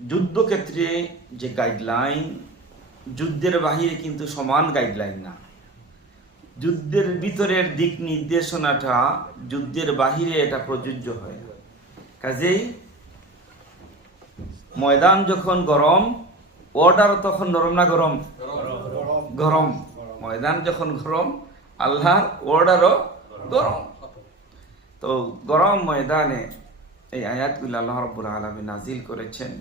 যুদ্ধক্ষেত্রে যে গাইডলাইন, যুদ্ধের বাহিরে কিন্তু সমান গাইডলাইন না। যুদ্ধের ভিতরের দিক নির্দেশনাটা যুদ্ধের বাহিরে এটা প্রযোজ্য হয়। কাজেই ময়দান যখন গরম, অর্ডার তখন নরম না গরম? গরম। ময়দান যখন গরম, আল্লাহর অর্ডারও গরম। তো গরম ময়দানে এই আয়াতগুলো আল্লাহ রাব্বুল আলামিন নাজিল করেছেন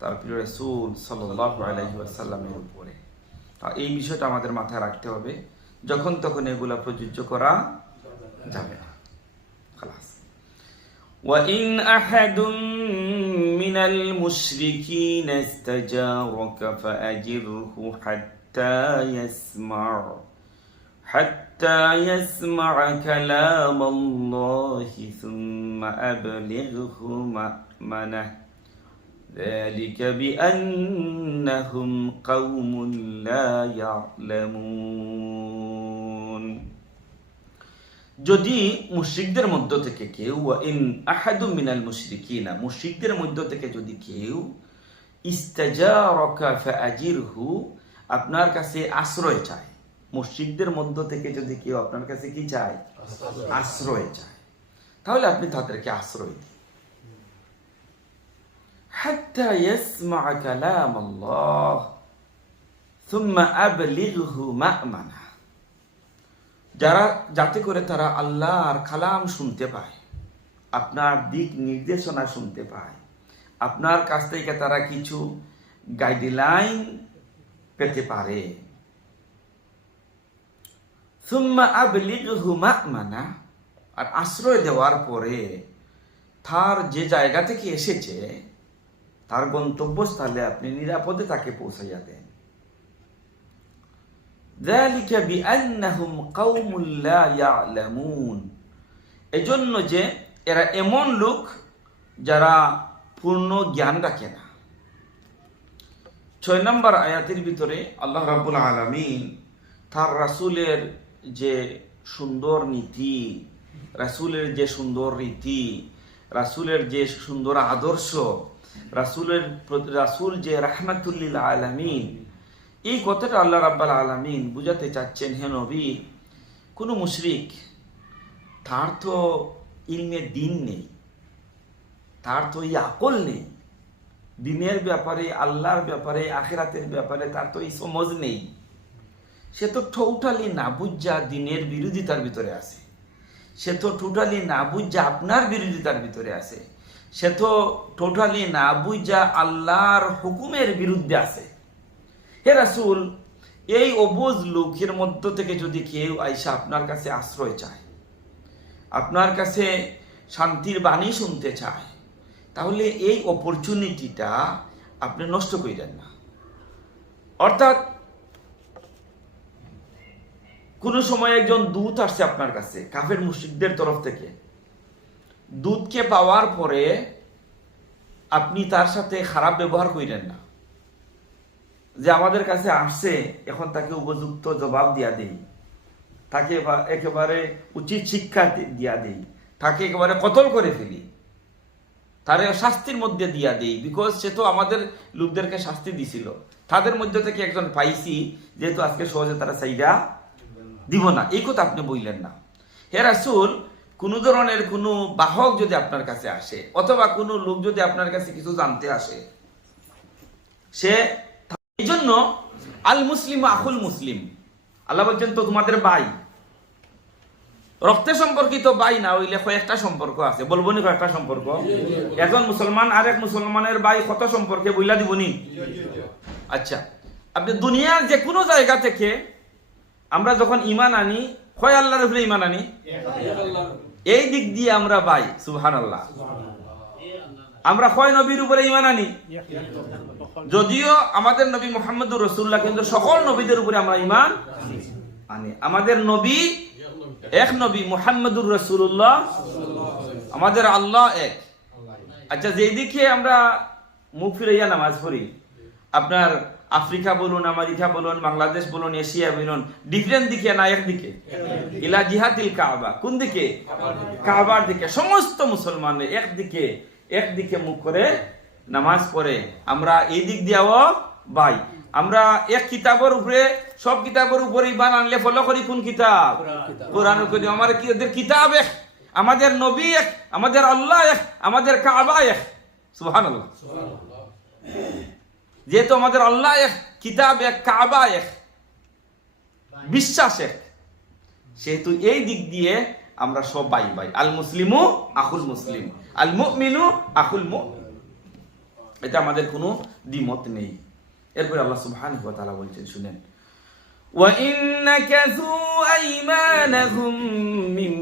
তার প্রিয় রাসূল সাল্লাল্লাহু আলাইহি ওয়াসাল্লামের উপরে। এই বিষয়টা আমাদের মাথায় রাখতে হবে, যখন তখন এগুলা প্রযোজ্য করা যাবে না। খালাস। وَإِنْ أَحَدٌ مِّنَ الْمُشْرِكِينَ اسْتَجَارَكَ فَأَجِرْهُ حَتَّى يَسْمَعَ كَلَامَ اللَّهِ ثُمَّ أَبْلِغْهُ مَأْمَنَهُ ذَلِكَ بِأَنَّهُمْ قَوْمٌ لَا يَعْلَمُونَ। যদি মুশরিকদের মধ্য থেকে কেউ, ওয়াইন আহাদু মিনাল মুশরিকিনা, মুশরিকদের মধ্য থেকে যদি কেউ ইস্তাজারাকা ফাআজিরহু, আপনার কাছে আশ্রয় চায়, মুশরিকদের মধ্য থেকে যদি কেউ আপনার কাছে কি চায়? আশ্রয় চায়, তাহলে আপনি তাদেরকে আশ্রয় দিন। হাত্তা ইয়াসমা কালাম আল্লাহ সুম্মা আবলিগহু মা'মানা, যাতে করে তারা আল্লাহর কালাম শুনতে পায়, আপনার দিক নির্দেশনা শুনতে পায়, আপনার কাছ থেকে তারা কিছু গাইডলাইন পেতে পারে। সুম্মা আবলিগহু মা'মানা, আর আশ্রয় দেওয়ার পরে তার যে জায়গা থেকে এসেছে তার গন্তব্যস্থলে আপনি নিরাপদে তাকে পৌঁছাইয়া দেন। ذَلِكَ بِأَنَّهُمْ قَوْمٌ لَا يَعْلَمُونَ, এজন্য যে এরা এমন লোক যারা পূর্ণ জ্ঞান রাখে না। 6 নম্বর আয়াতের ভিতরে আল্লাহ রাব্বুল আলামিন তার রাসূলের যে সুন্দর নীতি, রাসূলের যে সুন্দর রীতি, রাসূলের যে সুন্দর আদর্শ, রাসূল যে রাহমাতুল লিল আলামিন, এই কথাটা আল্লাহ রাব্বুল আলামিন বুঝাতে চাচ্ছেন, হে নবী, কোনো মুশরিক তার তো ইলমে দিন নেই, তার তো এই আকল নেই, দিনের ব্যাপারে, আল্লাহর ব্যাপারে, আখিরাতের ব্যাপারে তার তো এই সমজ নেই। সে তো টোটালি না বুঝা দিনের বিরোধিতার ভিতরে আছে, সে তো টোটালি না বুঝা আপনার বিরোধিতার ভিতরে আছে, সে তো টোটালি না বুঝা আল্লাহর হুকুমের বিরুদ্ধে আছে। হে রাসূল, এই অবুঝ লোকের মধ্য থেকে যদি কেউ আইসা আপনার কাছে আশ্রয় চায়, আপনার কাছে শান্তির বাণী শুনতে চায়, তাহলে এই অপরচুনিটিটা আপনি নষ্ট করেন না। অর্থাৎ কোন সময় একজন দূত আসছে আপনার কাছে কাফের মুশরিকদের তরফ থেকে, দূতকে পাওয়ার পরে আপনি তার সাথে খারাপ ব্যবহার করেন না, যে আমাদের কাছে আসছে এখন তাকে উপযুক্ত জবাব দিয়া দেই, তাকে একেবারে উচিত শিক্ষা দিয়া দেই, তাকে একেবারে কতল করে ফেলি, তার শাস্তির মধ্যে দিয়া দেই, বিকজ সে তো আমাদের লোকদেরকে শাস্তি দিছিল, তাদের মধ্যে থেকে একজন পাইছি, যেহেতু আজকে সহজে তারা চাইরা দিব না, এই কথা আপনি বললেন না। হে রাসূল, কোন ধরনের কোনো বাহক যদি আপনার কাছে আসে, অথবা কোনো লোক যদি আপনার কাছে কিছু জানতে আসে, সে এই জন্য আল মুসলিম আখুল মুসলিম, আল্লাহ বলছেন তো তোমাদের ভাই, রক্তের সম্পর্কিত ভাই না হইলে কয়েকটা সম্পর্ক আছে, বলবো নি কয়েকটা সম্পর্ক? একজন মুসলমান আর এক মুসলমানের ভাই কত সম্পর্কে বইলা দিবনি? আচ্ছা, আপনি দুনিয়ার যে কোনো জায়গা থেকে আমরা যখন ঈমান আনি, হয় আল্লাহর উপরে ঈমান আনি, এই দিক দিয়ে আমরা ভাই। সুবহানাল্লাহ। আমরা হয় নবীর উপরে ঈমান আনি, যদিও আমাদের নবী মুহাম্মদুর রাসূলুল্লাহ, কিন্তু সকল নবীদের উপরে আমরা ঈমান আনি। আমাদের নবী এক নবী মুহাম্মদুর রাসূলুল্লাহ, আমাদের আল্লাহ এক। আচ্ছা, যেই দিকে আমরা মুখ ফিরাইয়া নামাজ পড়ি, আপনার আফ্রিকা বলুন, আমেরিকা বলুন, বাংলাদেশ বলুন, এশিয়া বলুন, ডিফারেন্ট দিকে না একদিকে? ইলা জিহাতিল কাবা, কোন দিকে? কাবার দিকে। সমস্ত মুসলমান একদিকে মুখ করে নামাজ পড়ে আমরা এই দিক দিয়েও বাই। আমরা এক কিতাবের উপরে সব কিতাবের উপরে ইমান আনলে ফলো করি কোন কিতাব? কোরআন। আমার কি ওদের কিতাব এক, আমাদের নবী এক, আমাদের আল্লাহ এক, আমাদের কাবা এক। সুবহানাল্লাহ। যেহেতু আমাদের আল্লাহ এক, কিতাব এক, কাবা এক, বিশ্বাস এক, সেহেতু এই দিক দিয়ে আমরা সব ভাই ভাই। আল মুসলিমু আখুল মুসলিম, আল মুমিনু আখুল মুমিন, এটা আমাদের কোনো দ্বিমত নেই। এরপরে আল্লাহ সুবহানাহু ওয়া তাআলা বলছেন, শুনেন, ওয়া ইন্নাকাযু আইমানাহুম মিন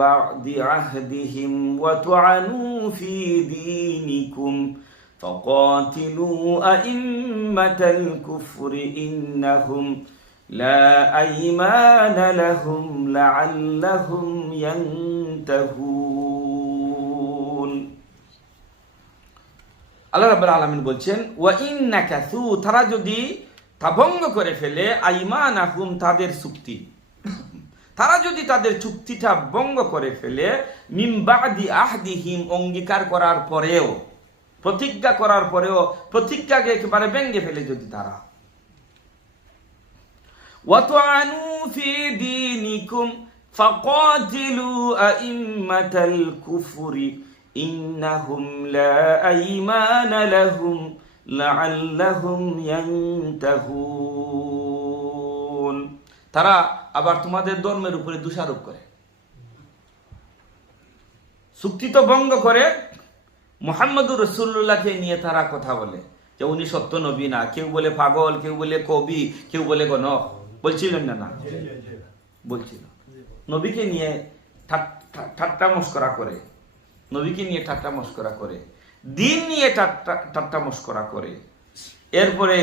বা'দি আহদিহিম ওয়া তু'আনু ফি দীনিকুম ফাকাতিলু আইম্মাতাল কুফরি ইন্নাহুম লা আইমানা লাহুম লাআল্লাহুম ইয়ানতাহুন। আল্লাহ রাব্বুল আলামিন বলছেন, ওয়া ইন্নাকাসু, তারা যদি ভঙ্গ করে ফেলে, আইমানাহুম, তাদের চুক্তি, তারা যদি তাদের চুক্তিটা ভঙ্গ করে ফেলে, মিন বাদি আহদিহিম, অঙ্গীকার করার পরেও, প্রতিজ্ঞা করার পরেও প্রতিজ্ঞাকে একেবারে ভেঙে ফেলে যদি তারা, ওয়া তুআনু ফি দীনিকুম ফাকাতিলু আইম্মাতাল কুফরি ইন্নাহুম লা আইমানা লাহুম লাআল্লাহুম ইয়ানতাহুন। তারা আবার তোমাদের ধর্মের উপরে দোষারোপ করে, চুক্তি তো ভঙ্গ করে, মুহাম্মদুর রাসূলুল্লাহকে নিয়ে তারা কথা বলে যে উনি সত্য নবী না, কেউ বলে পাগল, কেউ বলে কবি, কেউ বলে গণক, বলছিলেন না? না বলছিল। নবীকে নিয়ে ঠাট্টা মস্করা করে, নবীকে নিয়ে ঠাট্টা মস্করা করে, দিন নিয়ে ঠাট্টা মস্করা করে, এরপরে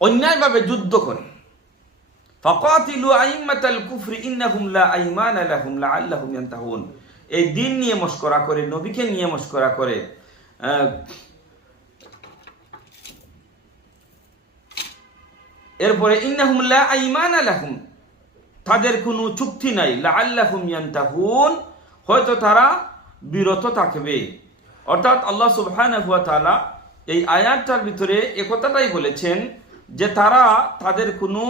অন্যায়ভাবে যুদ্ধ করে। ফাকাতিলু আইম্মাতাল কুফরি ইন্নাহুম লা আইমানা লাহুম লাআল্লাহুম ইয়ানতাহুন। এই দিন নিয়ে মস্করা করে, নবীকে নিয়ে মস্করা করে, এরপরে ইন্নাহুম লা আইমানা লাহুম, তাদের কোনো চুক্তি নাই, লাআল্লাহুম ইয়ানতাহুন, হয়তো তারা বিরত থাকবে। অর্থাৎ আল্লাহ সুবহানাহু ওয়া তাআলা এই আয়াতটার ভিতরে একথাটাই বলেছেন যে তারা, তাদের কোনো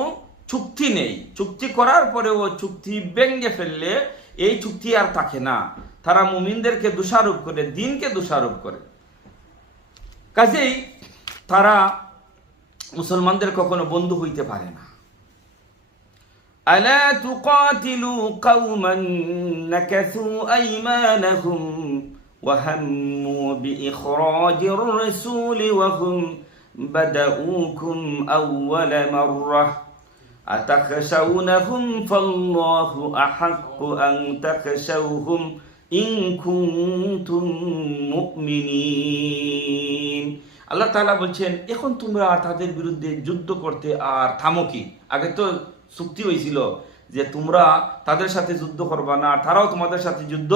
চুক্তি নেই, চুক্তি করার পরেও চুক্তি ভেঙে ফেললে এই চুক্তি আর থাকে না, তারা মুমিনদেরকে দোষারোপ করে, দ্বীনকে দোষারোপ করে। কাজেই তারা মুসলমানদের কখনো বন্ধু হইতে পারে না। আলা তুকাতিলু কওমান নাকাসু আইমানাহুম ওয়া হাম্মু বিইখরাজির রাসূলি ওয়া হুম বাদাউকুম আউওয়ালা মাররাহ আতাখশাউনাহুম ফাল্লাহু আহাক্কু আন তাখশাউহুম ইন কুনতুম মুমিনিন। আল্লাহ তাআলা বলছেন, এখন তোমরা তাদের বিরুদ্ধে যুদ্ধ করতে আর থামো কি? আগে তো চুক্তি হয়েছিল যে তোমরা তাদের সাথে যুদ্ধ করবা না, তারাও তোমাদের সাথে যুদ্ধ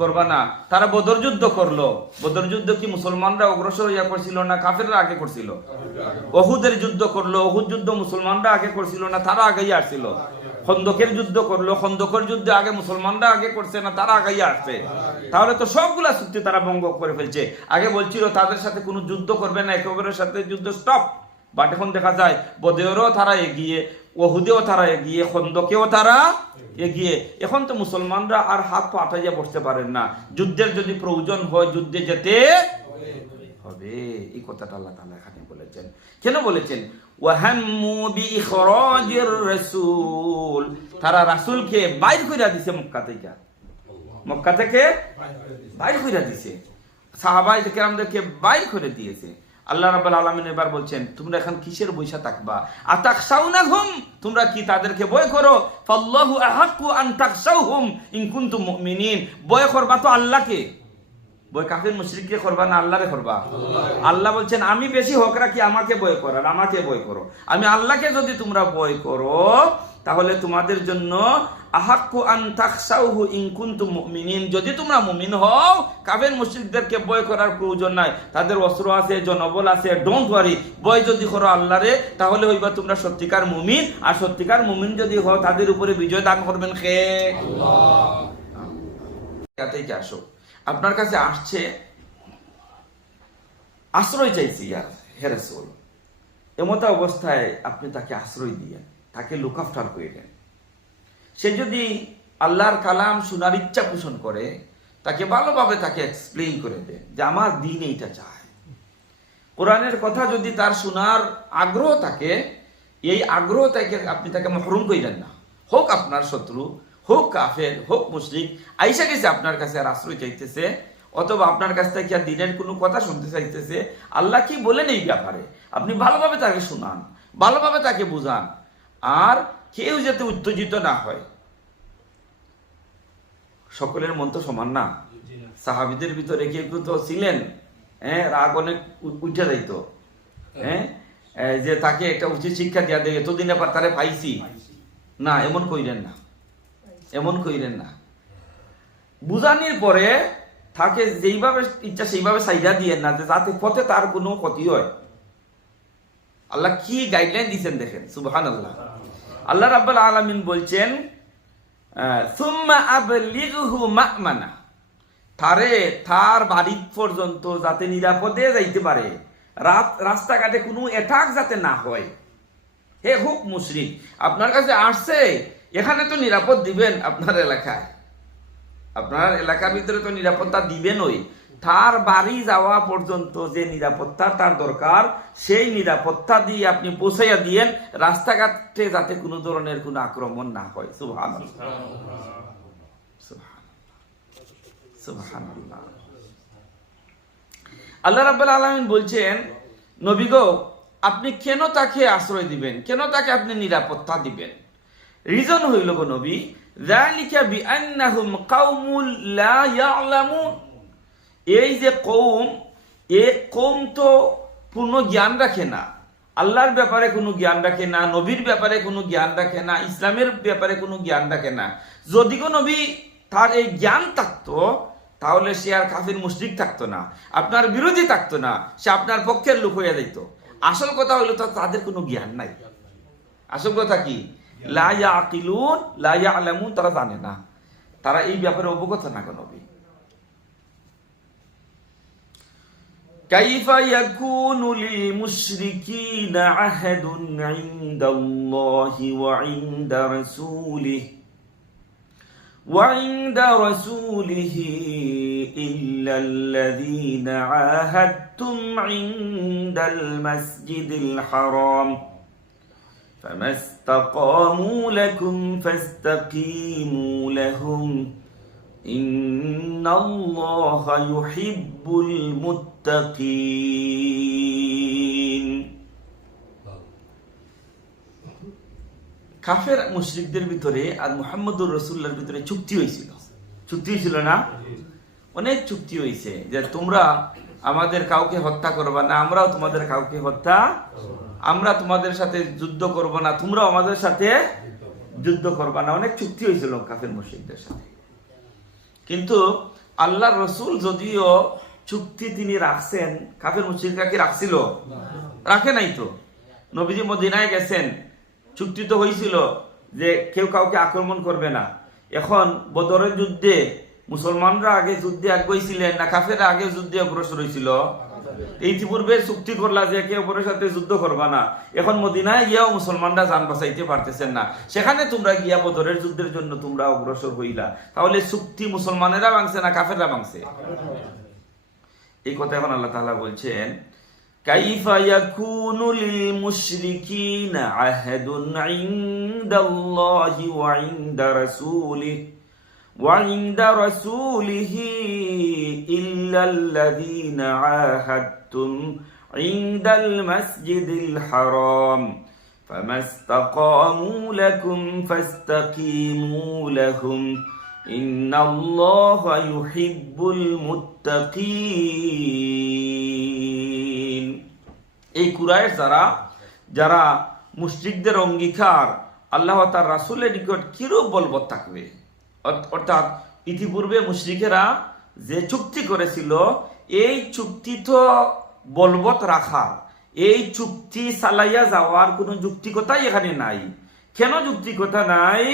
করবা না। তারা বদর যুদ্ধ করলো। বদর যুদ্ধ কি মুসলমানরা অগ্রসর হইয়া করছিল না কাফেররা আগে করছিল? ওহুদের যুদ্ধ করলো, ওহুদ যুদ্ধ মুসলমানরা আগে করছিল না তারা আগেই আসছিল? খন্দকের যুদ্ধ করলো, খন্দকের যুদ্ধে আগে মুসলমানরা আগে করছে না তারা আগেই আসছে? তাহলে তো সবগুলা চুক্তি তারা ভঙ্গ করে ফেলছে। আগে বলছিল তাদের সাথে কোনো যুদ্ধ করবে না, একে অপরের সাথে যুদ্ধ স্টপ, বাট এখন দেখা যায় বদরেও তারা এগিয়ে, ওহুদেও তারা এগিয়ে, খন্দকেও তারা এগিয়ে। এখন তো মুসলমানরা আর হাত পা আটাইয়া বসতে পারেন না, যুদ্ধের যদি প্রয়োজন হয় যুদ্ধে যেতে হবে। এই কথাটা আল্লাহ তাআলা এখানে বলেছেন। কেন বলেছেন? ওয়াহাম্মু বিইখরাজির রাসূল, তারা রাসূলকে বাইর কইরা দিছে মক্কা থেকে, মক্কা থেকে বাইর কইরা দিছে, সাহাবায়ে কেরামদেরকে বাইর করে দিয়েছে। আল্লাহ রাব্বুল আলামিন এবার বলছেন, তোমরা এখন কিসের বৈশা থাকবা? আতাখশাউনাহুম, তোমরা কি তাদেরকে ভয় করো? ফাল্লাহু আহাক্কু আন তাখশাউহুম ইন কুনতুম মুমিনিন, ভয় করবা তো আল্লাহকে, ভয় কাফির মুশরিককে করবা না আল্লাহরে করবা? আল্লাহ বলছেন, আমি বেশি হক রাখি আমাকে ভয় করার, আমাকে ভয় করো। আমি আল্লাহকে যদি তোমরা ভয় করো তাহলে তোমাদের জন্য আহাক্কু আন তাখশাউহু ইন কুনতুম মুমিনিন, যদি তোমরা মুমিন হও কাফের মুশরিকদেরকে ভয় করার প্রয়োজন নাই, তাদের অস্ত্র আছে, জনবল আছে, ডোন্ট ওয়ারি, ভয় যদি করো আল্লাহরে তাহলে হইবা তোমরা সত্যিকার মুমিন। আর সত্যিকার মুমিন যদি হও তাদের উপরে বিজয় দান করবেন কে? আল্লাহ। এতেই কি আসো, আপনার কাছে আসছে আশ্রয় চাইছি হে রাসূল। এমত অবস্থায় আপনি তাকে আশ্রয় দিয়েন, তাকে লুক আফটার করে দেন। সে যদি আল্লাহর কালাম শোনার ইচ্ছা পোষণ করে, তাকে ভালোভাবে তাকে এক্সপ্লেইন করে দেন যে আমার দিন এইটা চায়। কোরআনের কথা যদি তার শোনার আগ্রহ থাকে, এই আগ্রহ থেকে আপনি তাকে মহরুম করিলেন না। হোক আপনার শত্রু, হোক কাফের, হোক মুশরিক, আইসা গেছে আপনার কাছে আর আশ্রয় চাইতেছে, অথবা আপনার কাছ থেকে আর দিনের কোনো কথা শুনতে চাইতেছে, আল্লাহ কি বলেন এই ব্যাপারে আপনি ভালোভাবে তাকে শোনান, ভালোভাবে তাকে বুঝান। আর কেউ যাতে উত্তেজিত না হয়। সকলের মন তো সমান না। সাহাবীদের ভিতরে কেউ কেউ তো ছিলেন রাগ অনেক উঠে যাইতো, যে তাকে একটা উচিত শিক্ষা দেওয়া দেবে, এতদিন আবার তারে পাইছি না, এমন কইলেন না, এমন কইলেন না। বুঝানির পরে তাকে যেইভাবে ইচ্ছা সেইভাবে সাইডা দিয়েন না, যাতে পথে তার কোনো ক্ষতি হয়। আল্লাহ কি গাইডলাইন দিচ্ছেন দেখেন, সুবহানাল্লাহ। আল্লাহ রাব্বুল আলামিন বলছেন সুম্মা আবলিগহু মা'মানা, তারে তার বাড়ি পর্যন্ত যাতে নিরাপদে যাইতে পারে, রাস্তাঘাটে কোনো অ্যাটাক যাতে না হয়। হে হোক মুশরিক, আপনার কাছে আসছে, এখানে তো নিরাপদ দিবেন, আপনার এলাকায়, আপনার এলাকার ভিতরে তো নিরাপত্তা দিবেনই। তার বাড়ি যাওয়া পর্যন্ত যে নিরাপত্তা তার দরকার, সেই নিরাপত্তা দিয়ে আপনি পৌঁছাইয়া দিয়েন, রাস্তাঘাটে যাতে কোনো ধরনের কোনো আক্রমণ না হয়। সুবহানাল্লাহ, সুবহানাল্লাহ। আল্লাহ রাব্বুল আলামিন বলছেন, নবী গো, আপনি কেন তাকে আশ্রয় দিবেন, কেন তাকে আপনি নিরাপত্তা দিবেন? রিজন হইল গো নবী, যালিকা বিআন্নাহুম কাউমুল লা ইয়ালামুন, এই যে কওম, এই কওম তো পূর্ণ জ্ঞান রাখে না, আল্লাহর ব্যাপারে কোনো জ্ঞান রাখে না, নবীর ব্যাপারে কোনো জ্ঞান রাখে না, ইসলামের ব্যাপারে কোনো জ্ঞান রাখে না। যদি গো নবী তার এই জ্ঞান থাকতো, তাহলে সে আর কাফির মুশরিক থাকতো না, আপনার বিরোধী থাকতো না, সে আপনার পক্ষের লোক হইয়া যেত। আসল কথা হইলো তাদের কোনো জ্ঞান নাই। আসল কথা কি? লা ইয়াকিলুন লা ইয়ালামুন, তারা জানে না, তারা এই ব্যাপারে অবগত না গো নবী। কাইফা ইয়াকুনু লিল মুশরিকিনা আহাদুন ইনদাল্লাহি ওয়া ইনদা রাসূলিহি وعند رسوله إلا الذين عاهدتم عند المسجد الحرام فما استقاموا لكم فاستقيموا لهم إن الله يحب المتقين। কাফের মুশরিকদের ভিতরে আর মুহাম্মদুর রাসূলুল্লাহর ভিতরে চুক্তি হয়েছিল না? অনেক চুক্তি হয়েছে যে তোমরা আমাদের কাউকে হত্যা করবা না, আমরাও তোমাদের কাউকে হত্যা, আমরা তোমাদের সাথে যুদ্ধ করব না, তোমরাও আমাদের সাথে যুদ্ধ করবা না। অনেক চুক্তি হয়েছিল কাফের মুশরিকদের সাথে। কিন্তু আল্লাহর রাসূল যদিও চুক্তি তিনি রাখছেন, কাফের মুশরিকরা কি রাখছিল? রাখে নাই তো। নবীজি মদিনায় গেছেন, চুক্তি তো হয়েছিল যে কেউ কাউকে আক্রমণ করবে না। এখন বদরের যুদ্ধে মুসলমানরা আগে যুদ্ধে আগাইছিলেন না কাফেররা আগে যুদ্ধে অগ্রসর হয়েছিল? ইতিপূর্বে চুক্তি করলা যে একে অপরের সাথে যুদ্ধ করবা না, এখন মদিনায় গিয়াও মুসলমানরা জান বাঁচাইতে পারতেছেন না, সেখানে তোমরা গিয়া বদরের যুদ্ধের জন্য তোমরা অগ্রসর হইলা। তাহলে চুক্তি মুসলমানেরা ভাঙছে না কাফেররা ভাঙছে? এই কথা এখন আল্লাহ তাআলা বলছেন, কাইফা ইয়াকুনু লিল মুশরিকিনা আহাদুন ইনদাল্লাহি ওয়া ইনদা রাসূলিহি ইল্লাল্লাযীনা আহাদতুম ইনদাল মাসজিদিল হারাম ফামাস্তাকামু লাকুম ফাস্তাকিমু লাহুম ইন্নাল্লাহা ইউহিব্বুল মুত্তাকিন। এই কুরাইশ যারা মুশরিকদের অঙ্গীকার আল্লাহ ও তার রাসূলের নিকট কিরূপ বলবৎ থাকবে, অর্থাৎ ইতিপূর্বে মুশরিকেরা যে চুক্তি করেছিল, এই চুক্তি তো বলবৎ রাখার, এই চুক্তি চালাইয়া যাওয়ার কোনো যুক্তিকতাই এখানে নাই। কেন যুক্তিকতা নাই?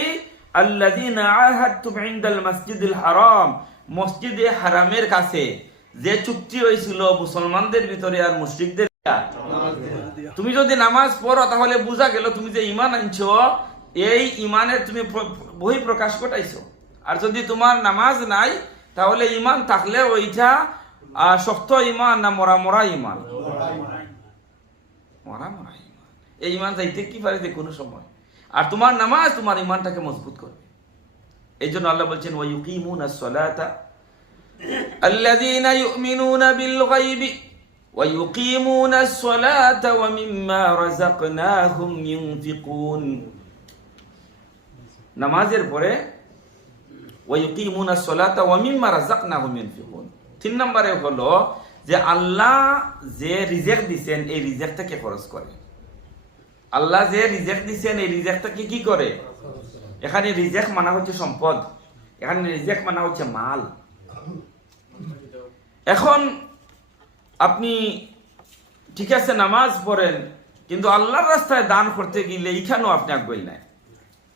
আল্লাযীনা আহাদতুম ইনদাল মাসজিদিল হারাম, মসজিদে হারামের কাছে যে চুক্তি হয়েছিল মুসলমানদের ভিতরে আর মুশরিকদের, তুমি যদি নামাজ পড়ো তাহলে বোঝা গেল তুমি যে ঈমান আনছো এই ঈমানের তুমি বহি প্রকাশ ঘটাইছো। আর যদি তোমার নামাজ নাই তাহলে ঈমান থাকলে ওইটা শক্ত ঈমান না মরা মরা ঈমান? মরা মরা ঈমান। এই ঈমান যাইতে কি পারে যে কোনো সময়। আর তোমার নামাজ তোমার ঈমানটাকে মজবুত করবে। এই জন্য আল্লাহ বলছেন ওয়ায়ুকিমুনাস সালাতা আল্লাযীনা ইউমিনুনা বিল গায়বি ওয়ায়ুকিমুনাস সালাতা ওয়া মিম্মা রাযাকনাহুম ইউনফিকুন। নামাজের পরে ওয়ায়ুকিমুনাস সালাতা ওয়া মিম্মা রাযাকনাহুম ইউনফিকুন। 3 নম্বরে হলো যে আল্লাহ যে রিজিক দিবেন এই রিজিকটাকে খরচ করে। আল্লাহ যে রিজিক দিবেন এই রিজিকটাকে কি করে? এখানে রিজিক মানা হচ্ছে সম্পদ, এখানে রিজিক মানা হচ্ছে মাল। এখন আপনি ঠিক আছে নামাজ পড়েন, কিন্তু আল্লাহর রাস্তায় দান করতে গেলে এইখানেও আপনি আগ্রহী নাই।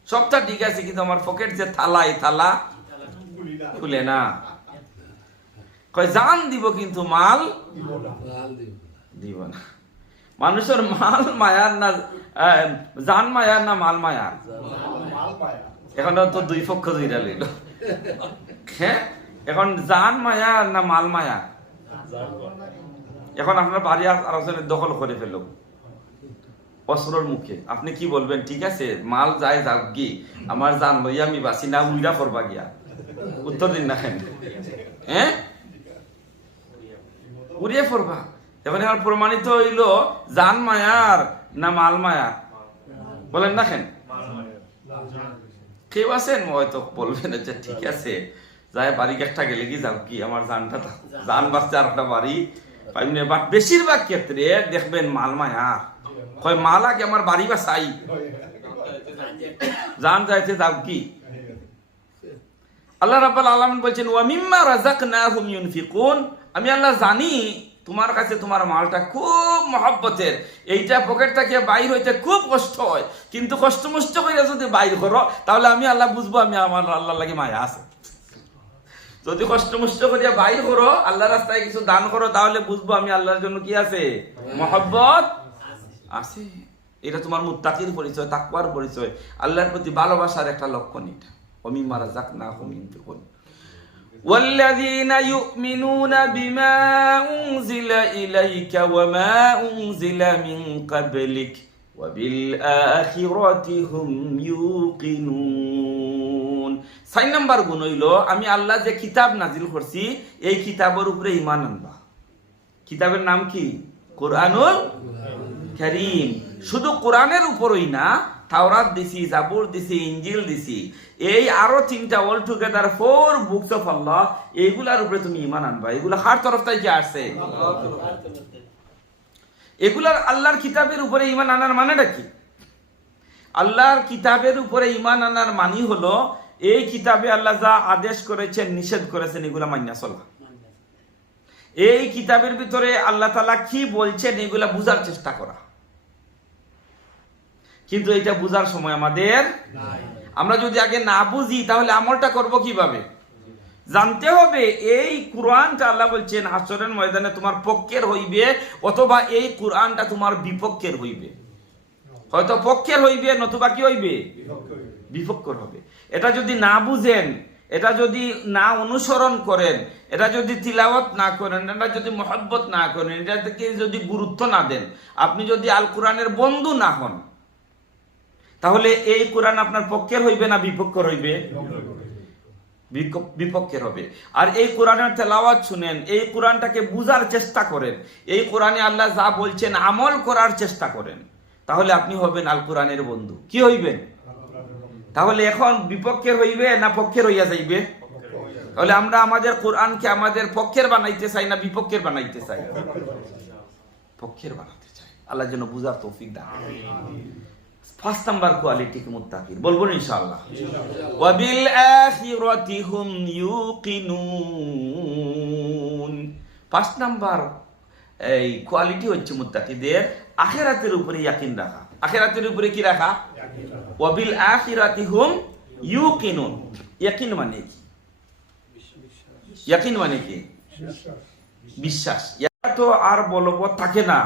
সবটা ঠিক আছে, কিন্তু আমার পকেট যে থালা, এই থালা খুলে না। কয় জান দিব কিন্তু মাল দিব না। মানুষের মাল মায়ার না জান মায়ার না মাল মায়ার? এখন তো দুই পক্ষ দুইটা লইল। হ্যাঁ, এখন জান মায়ার না মাল মায়ার? এখন আপনার বাড়ি আরেকজনের দখল করে ফেল অস্ত্রর মুখে, আপনি কি বলবেন? ঠিক আছে মাল যায় যাক গি, আমার জান লইয়া আমি বাসি না উইরা করবা গিয়া? উত্তর দিন না কেন? হ্যাঁ, উড়িয়ে পড়বা। এখন এখন প্রমাণিত হইল জান মায়ার না মাল মায়ার? বলেন না কেন? কেউ আছেন হয়তো বলবেন যে ঠিক আছে যাই বাড়ি একটা গেলে কি যাও কি, আমার জানটা জান বাঁচতে আর একটা বাড়ি পাইনি। বাট বেশিরভাগ ক্ষেত্রে দেখবেন মাল মায়ার। কয় মাল আগে আমার বাড়ি বা চাই, জান যাইতে যাও কি। আল্লাহ রাব্বুল আলামিন বলছেন ওয়া মিম্মা রাযাকনাহুম ইউনফিকুন। আমি আল্লাহ জানি তোমার কাছে তোমার মালটা খুব মহব্বতের, এইটা পকেট থেকে বাইর হইতে খুব কষ্ট হয়, কিন্তু কষ্ট মষ্ট করে যদি বাইর করো তাহলে আমি আল্লাহ বুঝবো আমি আমার আল্লাহর লাগে মায়া আছে। যদি কষ্ট মষ্ট করিয়া বাইর করো, আল্লাহ রাস্তায় কিছু দান করো, তাহলে বুঝবো আমি আল্লাহর জন্য কি আছে, মহব্বত আছে। এটা তোমার মুত্তাকির পরিচয়, তাকওয়ার পরিচয়, আল্লাহর প্রতি ভালোবাসার একটা লক্ষণ। এটা ওমিম্মা রাযাকনাহুম ইউনফিকুন। والذين يؤمنون بما أنزل إليك وما أنزل من قبلك وبالآخرة هم يوقنون। 6 নম্বর গুণ হইল আমি আল্লাহ যে কিতাব নাজিল করছি এই কিতাবের উপরে ঈমান আনবা। কিতাবের নাম কি? কোরআনুল কারীম। শুধু কোরআনের উপরই না, তাওরাত দিছি, জাবুর দিছি, ইনজিল দিছি, এই আরো 3টা অল টুগেদার 4 বুকস অফ আল্লাহ, এইগুলার উপরে তুমি ঈমান আনবা। এগুলা কার তরফ থেকে আসছে? এগুলার আল্লাহর কিতাবের উপরে ঈমান আনার মানেটা কি? আল্লাহর কিতাবের উপরে ঈমান আনার মানে হলো এই কিতাবে আল্লাহ যা আদেশ করেছেন, নিষেধ করেছেন, এগুলা মাইনা চলা। এই কিতাবের ভিতরে আল্লাহ তাআলা কি বলছেন এগুলা বুঝার চেষ্টা করা। কিন্তু এটা বুঝার সময় আমাদের নাই। আমরা যদি আগে না বুঝি তাহলে আমলটা করব কিভাবে? জানতে হবে এই কোরআনটা আল্লাহ বলছেন হাসরের ময়দানে তোমার পক্ষের হইবে, অথবা এই কোরআনটা তোমার বিপক্ষের হইবে। হয়তো পক্ষের হইবে, নতুবা কি হইবে? বিপক্ষের হবে। এটা যদি না বুঝেন, এটা যদি না অনুসরণ করেন, এটা যদি তিলাওয়াত না করেন, এটা যদি মহব্বত না করেন, এটাকে যদি গুরুত্ব না দেন, আপনি যদি আল কোরআনের বন্ধু না হন, তাহলে এই কোরআন আপনার পক্ষের হইবে না বিপক্ষের হইবে? বিপক্ষের হবে। আর এই কোরআনের তেলাওয়াত শুনেন, এই কোরআনটাকে বুঝার চেষ্টা করেন, এই কোরআনে আল্লাহ যা বলছেন আমল করার চেষ্টা করেন, তাহলে আপনি হবেন আল কোরআনের বন্ধু। কি হইবেন? তাহলে এখন বিপক্ষের হইবে না পক্ষের হইয়া যাইবে? তাহলে আমরা আমাদের কোরআনকে আমাদের পক্ষের বানাইতে চাই না বিপক্ষের বানাইতে চাই? পক্ষের বানাতে চাই। আল্লাহ যেন বুঝার তৌফিক দান। 5 নাম্বার কোয়ালিটি কি মুত্তাকির, বলবো ইনশাআল্লাহ। ওয়া বিল আখিরাতি হুম ইউকিনুন। 5 নাম্বার এই কোয়ালিটি হচ্ছে মুত্তাকিদের আখিরাতের উপরে ইয়াকিন রাখা। আখিরাতের উপরে কি রাখা? ওয়া বিল আখিরাতি হুম ইউকিনুন। ইয়াকিন মানে কি? ইয়াকিন মানে কি? বিশ্বাস। এটা তো আর বলবৎ থাকে না,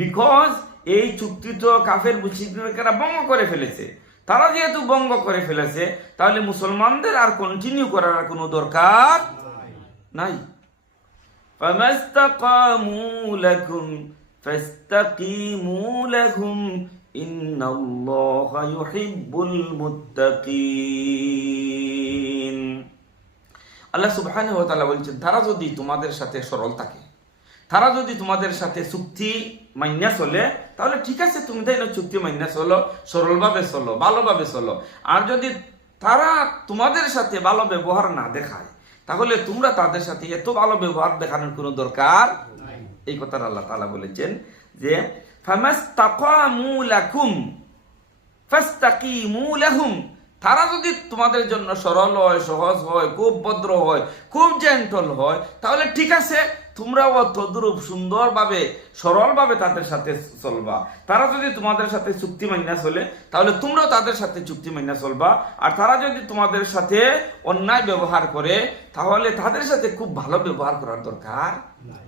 বিকজ এই চুক্তি তো কাফের মুশরিকরা ভঙ্গ করে ফেলেছে। তারা যেহেতু ভঙ্গ করে ফেলেছে, তাহলে মুসলমানদের আর কন্টিনিউ করার কোনো দরকার নাই। ফামাস্তাকামু লাকুম ফাস্তাকিমু লাহুম ইন্নাল্লাহা ইউহিব্বুল মুত্তাকিন। আল্লাহ সুবহানাহু ওয়া তাআলা বলছেন, তারা যদি তোমাদের সাথে সরল থাকে, তারা যদি তোমাদের সাথে চুক্তি মাইনা চলে, তাহলে ঠিক আছে, তুমি তাই না চুক্তি মাইনা চলো, সরলভাবে চলো, ভালোভাবে চলো। আর যদি তারা তোমাদের সাথে ভালো ব্যবহার না দেখায়, তাহলে তোমরা তাদের সাথে এত ভালো ব্যবহার দেখানোর কোনো দরকার এই কথাটা আল্লাহ তাআলা বলেছেন যে ফামাস্তাকামু লাকুম ফাস্তাকিমু লাহুম। তারা যদি তোমাদের জন্য সরল হয়, সহজ হয়, খুব ভদ্র হয়, খুব জেন্টল হয়, তাহলে ঠিক আছে, তোমরাও তদ্রূপ সুন্দরভাবে সরলভাবে তাদের সাথে চলবা। তারা যদি তোমাদের সাথে চুক্তি মাইনা চলে, তাহলে তোমরাও তাদের সাথে চুক্তি মাইনা চলবা। আর তারা যদি তোমাদের সাথে অন্যায় ব্যবহার করে, তাহলে তাদের সাথে খুব ভালো ব্যবহার করার দরকার নাই।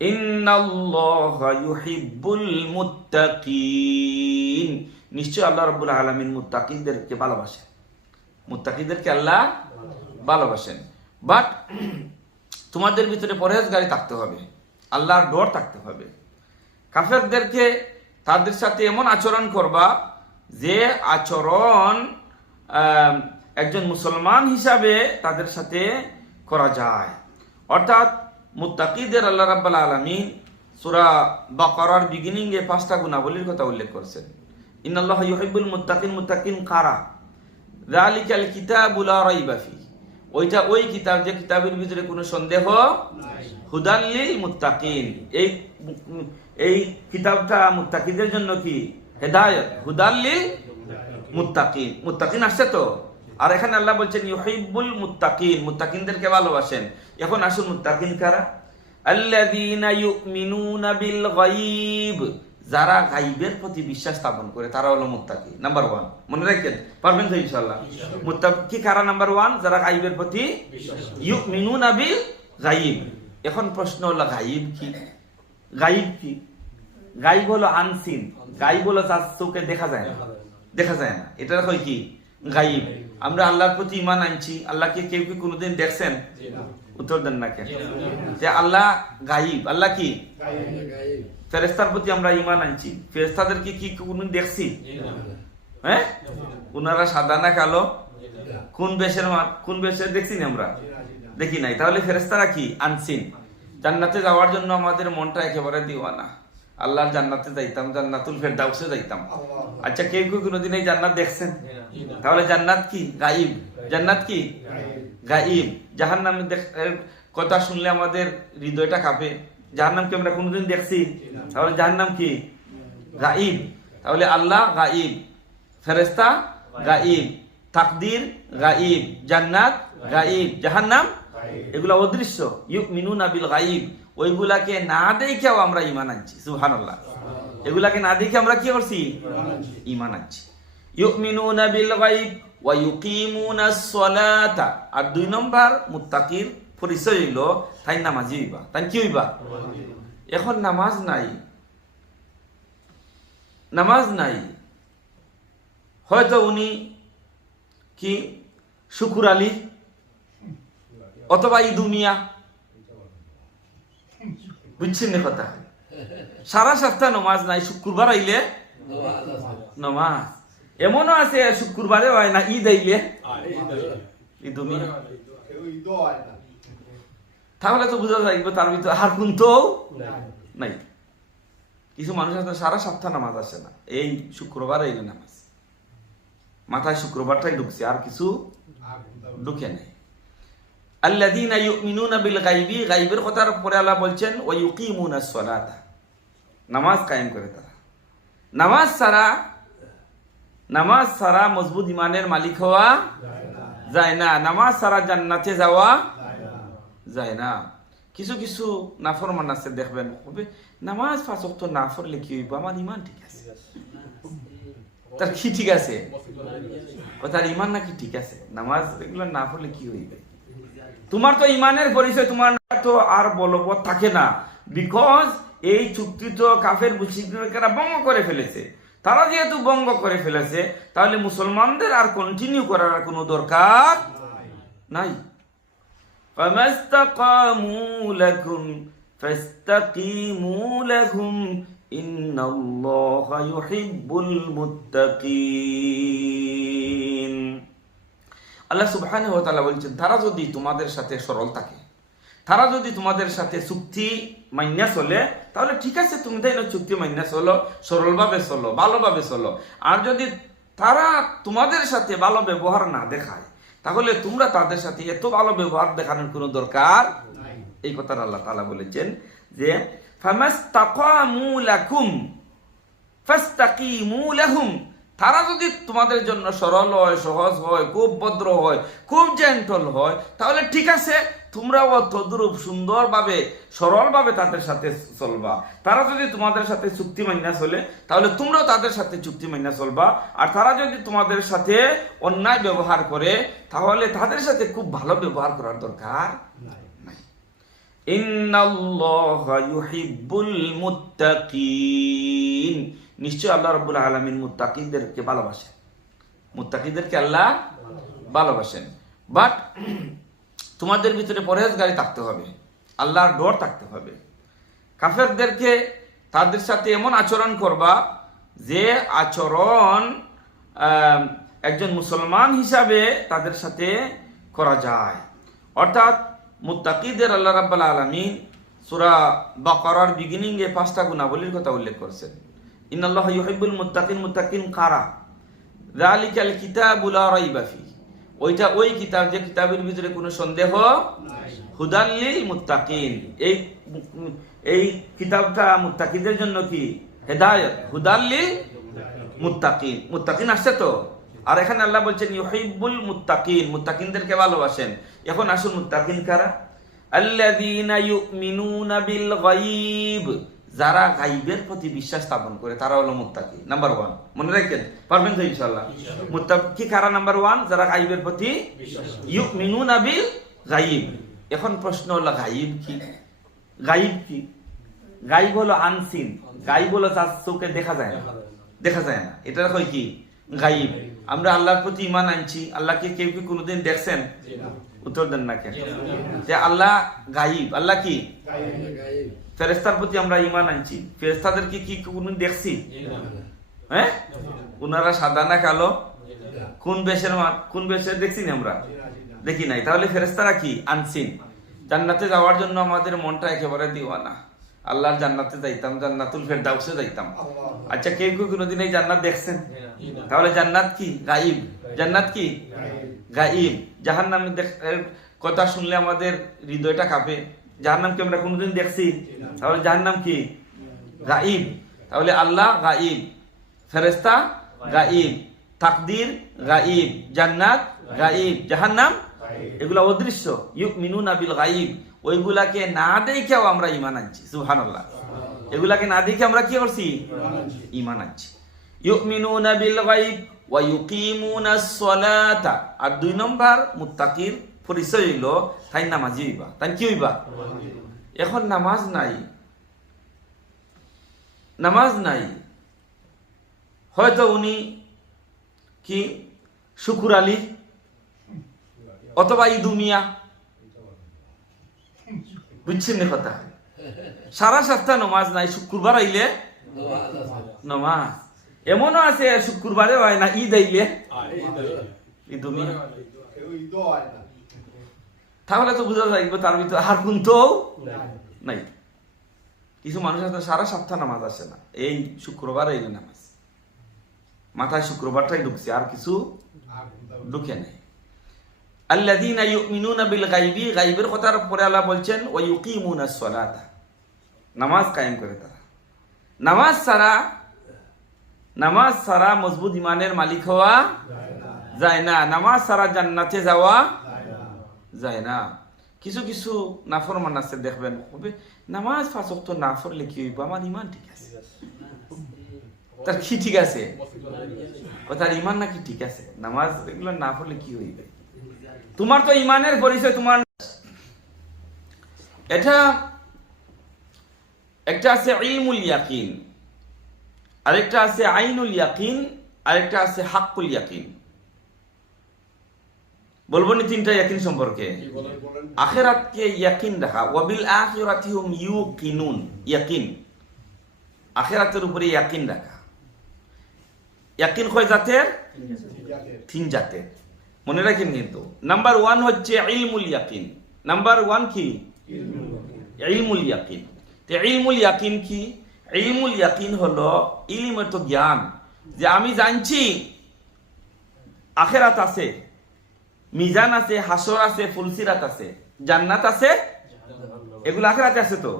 ইন্নাল্লাহা ইউহিব্বুল মুত্তাকিন। নিশ্চয় আল্লাহ রাব্বুল আলামিন মুত্তাকিদেরকে ভালোবাসেন, মুত্তাকিদেরকে আল্লাহ ভালোবাসেন। বাট তোমাদের ভিতরে পরহেজগারি থাকতে হবে, আল্লাহর ডর থাকতে হবে। কাফেরদেরকে তাদের সাথে এমন আচরণ করবা যে আচরণ একজন মুসলমান হিসাবে তাদের সাথে করা যায়। অর্থাৎ মুত্তাকিদের আল্লাহ রাব্বুল আলামিন সূরা বাকারার বিগিনিং এ 5টা গুণাবলীর কথা উল্লেখ করেছেন। ইন্নাল্লাহা ইউহিব্বুল মুত্তাকিন, মুত্তাকিন কারা? যালিকাল কিতাবু লা রাইবা ফিহি। ওইটা ওই কিতাব যে কিতাবের ভিতরে কোনো সন্দেহ নাই, হুদাল লিল মুত্তাকিন। এই কিতাবটা মুত্তাকিদের জন্য কি হেদায়েত, হুদাল লিল মুত্তাকিন। মুত্তাকিন আসছে তো, আর এখানে আল্লাহ বলছেন ইউহিব্বুল মুত্তাকিন, মুত্তাকিনদেরকে ভালোবাসেন। এখন আসুন, মুত্তাকিন কারা? আল্লাযীনা ইউমিনুনা বিল গায়ব, যারা গায়বের প্রতি বিশ্বাস স্থাপন করে, তারা হলো মুত্তাকি। নাম্বার 1 মনে রাখেন, পারবেন তো ইনশাআল্লাহ। মুত্তাকি কারা? নাম্বার 1 যারা গায়বের প্রতি ইউমিনুনা বিল গায়ব। এখন প্রশ্ন হলো গায়ব কি? গায়ব কি? গায়ব হলো আনসিন, গায়ব হলো যার চোখে দেখা যায় না, দেখা যায় না, এটা কই কি গায়ব। আমরা আল্লাহর প্রতি ঈমান আনছি, আল্লাহকে কেউ কি কোনোদিন দেখছেন? উত্তর দেন না কেন? যে আল্লাহ গায়ব, আল্লাহ কি গায়ব। ফেরেশতার প্রতি আমরা ঈমান আনছি, ফেরেশতাদেরকে কি কোনদিন দেখছি? হ্যাঁ, ওনারা সাদা না কালো, কোন বেশে দেখছি না আমরা? দেখি নাই। তাহলে ফেরেশতারা কি আনসিন। জান্নাতে যাওয়ার জন্য আমাদের মনটা একেবারে দিওয়ানা, আল্লাহর জান্নাতে যাইতাম, জান্নাতুল ফেরদাউসে যাইতাম। আচ্ছা, কেউ কেউ কোনোদিন এই জান্নাত দেখছেন? তাহলে জান্নাত কি গায়ব, জান্নাত কি গায়ব। জাহান্নামের কথা শুনলে আমাদের হৃদয়টা কাঁপে। জাহান্নামকে আমরা কোনোদিন দেখছি? তাহলে জাহান্নাম কি গায়ব। তাহলে আল্লাহ গায়ব, ফেরেশতা গায়ব, তাকদীর গায়ব, জান্নাত গায়ব, জাহান্নাম এগুলা অদৃশ্য। ইউমিনুনা বিল গায়ব, ওইগুলাকে না দেখেও আমরা ঈমান আনছি। সুবহানাল্লাহ, এগুলাকে না দেখে আমরা কি করছি? ঈমান আনছি। ইউমিনুনা বিল গায়ব ওয়া ইউকিমুনাস সালাতা। আর 2 নম্বর মুত্তাকির পরিচয় হইল তাই নামাজি হইবা। তাই কি হইবা? এখন নামাজ নাই, নামাজ নাই, হয়তো উনি কি শুকুর আলী অথবা ঈদু মিয়া, বুঝছেন না কথা? সারা সপ্তাহ নামাজ নাই, শুক্রবার আইলে নামাজ। এমনও আছে শুক্রবারে হয় না, ঈদ আইলে ঈদু মিয়া। তাহলে তো বোঝা যাইব তার ভিতরে আর কোন তো নাই। কিছু মানুষ আছে সারা সপ্তাহ নামাজ আসে না, এই শুক্রবার আইলে নামাজ, মাথায় শুক্রবারটাই ঢুকছে, আর কিছু ঢুকে নাই। আল্লাযীনা ইউমিনুনা বিল গায়বি, গায়বের কথার পরে আল্লাহ বলছেন ওয়া ইউকিমুনাস সালাতা, নামাজ কায়েম করে তারা। নামাজ ছাড়া মজবুত ঈমানের মালিক হওয়া যায় না, নামাজ ছাড়া জান্নাতে যাওয়া যায় না। কিছু কিছু নাফরমান আছে, দেখবেন নামাজ 5 ওয়াক্ত না পড়লে কি হইব? আমার ঈমান ঠিক আছে। তার কি ঠিক আছে? তার ঈমান নাকি ঠিক আছে? নামাজ এগুলো না পড়লে কি হইবে? তোমার তো ইমানের পরিচয় তোমার তো আর বলবৎ থাকে না, বিকজ এই চুক্তি তো কাফের মুশরিকরা ভঙ্গ করে ফেলেছে। তারা যেহেতু ভঙ্গ করে ফেলেছে, তাহলে মুসলমানদের আর কন্টিনিউ করার কোনো দরকার নাই। ফামাস্তাকামু লাকুম ফাস্তাকিমু লাহুম ইন্নাল্লাহা ইউহিব্বুল মুত্তাকিন। আল্লাহ সুবহানাহু ওয়া তাআলা বলছেন, তারা যদি তোমাদের সাথে সরল থাকে, তারা যদি তোমাদের সাথে চুক্তি মাইনা চলে, তাহলে ঠিক আছে, তুমি তাই না চুক্তি মাইনা চলো, সরলভাবে চলো, ভালোভাবে চলো। আর যদি তারা তোমাদের সাথে ভালো ব্যবহার না দেখায়, তাহলে তোমরা তাদের সাথে এত ভালো ব্যবহার দেখানোর কোনো দরকার এই কথাটা আল্লাহ তাআলা বলেছেন যে ফামাস্তাকামু লাকুম ফাস্তাকিমু লাহুম। তারা যদি তোমাদের জন্য সরল হয়, সহজ হয়, খুব ভদ্র হয়, খুব জেন্টল হয়, তাহলে ঠিক আছে, তোমরাও তদ্রূপ সুন্দরভাবে সরলভাবে তাদের সাথে চলবা। তারা যদি তোমাদের সাথে চুক্তি মাইনা চলে, তাহলে তোমরাও তাদের সাথে চুক্তি মাইনা চলবা। আর তারা যদি তোমাদের সাথে অন্যায় ব্যবহার করে, তাহলে তাদের সাথে খুব ভালো ব্যবহার করার দরকার নাই। ইন্নাল্লাহা ইউহিব্বুল মুত্তাকিন। নিশ্চয় আল্লাহ রাব্বুল আলামিন মুত্তাকিদেরকে ভালোবাসেন। মুত্তাকিদেরকে আল্লাহ ভালোবাসেন। বাট তোমাদের ভিতরে পরহেজগারি থাকতে হবে, আল্লাহর ডর থাকতে হবে। কাফেরদেরকে তাদের সাথে এমন আচরণ করবা যে আচরণ একজন মুসলমান হিসাবে তাদের সাথে করা যায়। অর্থাৎ মুত্তাকিদের আল্লাহ রাব্বুল আলামিন সূরা বাকারার বিগিনিং এ 5টা গুণাবলীর কথা উল্লেখ করেছেন। ইন্নাল্লাহা ইউহিব্বুল মুত্তাকিন। মুত্তাকিন কারা? যালিকাল কিতাবু লা রাইবা ফি। ওইটা ওই কিতাব যে কিতাবের ভিতরে কোনো সন্দেহ নাই। হুদাল লিল মুত্তাকিন। এই কিতাবটা মুত্তাকিদের জন্য কি হেদায়েত। হুদাল লিল মুত্তাকিন। মুত্তাকিন আসছে তো। আর এখানে আল্লাহ বলছেন ইউহিব্বুল মুত্তাকিন, মুত্তাকিনদেরকে ভালোবাসেন। এখন আসুন মুত্তাকিন কারা? আল্লাযীনা ইউমিনুনা বিল গায়ব। যারা গায়বের প্রতি বিশ্বাস স্থাপন করে তারা হলো মুত্তাকি। নাম্বার 1 মনে রাখেন, পারবেন তো ইনশাআল্লাহ। মুত্তাকি কারা? নাম্বার 1 যারা গায়বের প্রতি ইউমিনুনা বিল গায়ব। এখন প্রশ্ন হলো গায়ব কি? গায়ব কি? গায়ব হলো আনসিন। গায়ব হলো যার চোখে দেখা যায় না, দেখা যায় না, এটা হয় কি গায়ব। আমরা আল্লাহর প্রতি ঈমান আনছি। আল্লাহকে কেউ কি কোনোদিন দেখছেন? উত্তর দেন না কেন? যে আল্লাহ গায়ব। আল্লাহ কি? ফেরেশতার প্রতি আমরা ঈমান আনছি। ফেরেশতাদেরকে কি কোনদিন দেখছি? হ্যাঁ, ওনারা সাদা না কালো? কোন বেশের দেখছি না আমরা? দেখি নাই। তাহলে ফেরেশতারা কি? আনসিন। জান্নাতে যাওয়ার জন্য আমাদের মনটা একেবারে দিওয়ানা। আল্লাহর জান্নাতে যাইতাম, জান্নাতুল ফেরদাউসে যাইতাম। আচ্ছা, কেউ কেউ কোনোদিন এই জান্নাত দেখছেন? তাহলে জান্নাত কি? গায়ব। জান্নাত কি? গায়ব। জাহান্নামের কথা শুনলে আমাদের হৃদয়টা কাঁপে। জাহান্নামকে আমরা কোনোদিন দেখছি? তাহলে জাহান্নাম কি? গায়ব। তাহলে আল্লাহ গায়ব, ফেরেশতা গায়ব, তাকদীর গায়ব, জান্নাত গায়ব, জাহান্নাম এগুলা অদৃশ্য। ইউমিনুনা বিল গায়ব। ওইগুলাকে না দেখেও আমরা ঈমান আনছি। সুবহানাল্লাহ। এগুলাকে না দেখে আমরা কি করছি? ঈমান আনছি। ইউমিনুনা বিল গায়ব ওয়া ইউকিমুনাস সালাতা। আর 2 নম্বর মুত্তাকির পরিচয় হইল তাই নামাজি হইবা। তাই কি হইবা? এখন নামাজ নাই, নামাজ নাই। হয়তো উনি কি শুকুর আলী অথবা ইদু মিয়া, বুঝছেন না কথা? সারা সপ্তাহ নামাজ নাই, শুক্রবার আইলে নামাজ। এমনও আছে শুক্রবারে হয় না, ঈদ আইলে ইদু মিয়া। তাহলে তো বোঝা যাইব তার ভিতরে আর কোন তো নাই। কিছু মানুষ আছে সারা সপ্তাহ নামাজ আসে না, এই শুক্রবার আইলে নামাজ, মাথায় শুক্রবারটাই ঢুকছে, আর কিছু ঢুকে নাই। আল্লাযীনা ইউমিনুনা বিল গায়বি। গায়বের কথার পরে আল্লাহ বলছেন ওয়া ইউকিমুনাস সালাতা। নামাজ কায়েম করে তারা। নামাজ ছাড়া মজবুত ঈমানের মালিক হওয়া যায় না। নামাজ ছাড়া জান্নাতে যাওয়া যায় না। কিছু কিছু নাফরমান আছে, দেখবেন হবে নামাজ 5 ওয়াক্ত না পড়লে কি হইব? আমার ঈমান ঠিক আছে। তার কি ঠিক আছে? তার ঈমান নাকি ঠিক আছে? নামাজ এগুলো না পড়লে কি হইবে? তোমার তো ইমানের পরিচয় তোমার। এটা একটা আছে ইলমুল ইয়াকিন, আরেকটা আছে আইনুল ইয়াকিন, আরেকটা আছে হাক্কুল ইয়াকিন। বলবো নি তিনটা ইয়াকিন সম্পর্কে। আখিরাতকে ইয়াকিন রাখা, ওয়াবিল আখিরাতি হুম ইউকিনুন, ইয়াকিন আখিরাতের উপরে ইয়াকিন রাখা। ইয়াকিন কয় জাতের? তিন জাতের, মনে রাখেন কিন্তু। নাম্বার 1 হচ্ছে ইলমুল ইয়াকিন। নাম্বার 1 কি? ইলমুল ইয়াকিন। তো ইলমুল ইয়াকিন কি? ইলমুল ইয়াকিন হলো ইলমের তো জ্ঞান, যে আমি জানছি আখিরাত আছে, মিজান আছে, হাসর আছে, ফুলসিরাত আছে, জান্নাত আছে, এগুলো আখিরাতে আছে। তো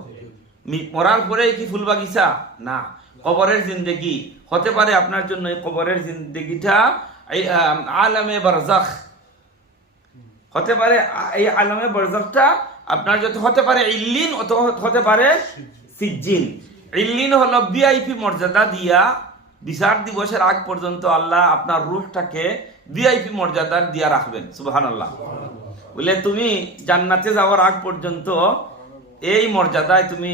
মরার পরে কি ফুল বাগিচা? না, কবরের জিন্দেগি হতে পারে আপনার জন্য। এই কবরের জিন্দেগিটা আলামে বারজাখ হতে পারে। এই আলামে বারজাখটা আপনার যত হতে পারে ইল্লিন, অথবা হতে পারে সিজ্জিন। ইল্লিন হলো ভিআইপি মর্যাদা দিয়া বিচার দিবসের আগ পর্যন্ত আল্লাহ আপনার রূহটাকে ভিআইপি মর্যাদা দিয়া রাখবেন। সুবহানাল্লাহ। বলে তুমি জান্নাতে যাওয়ার আগ পর্যন্ত এই মর্যাদায় তুমি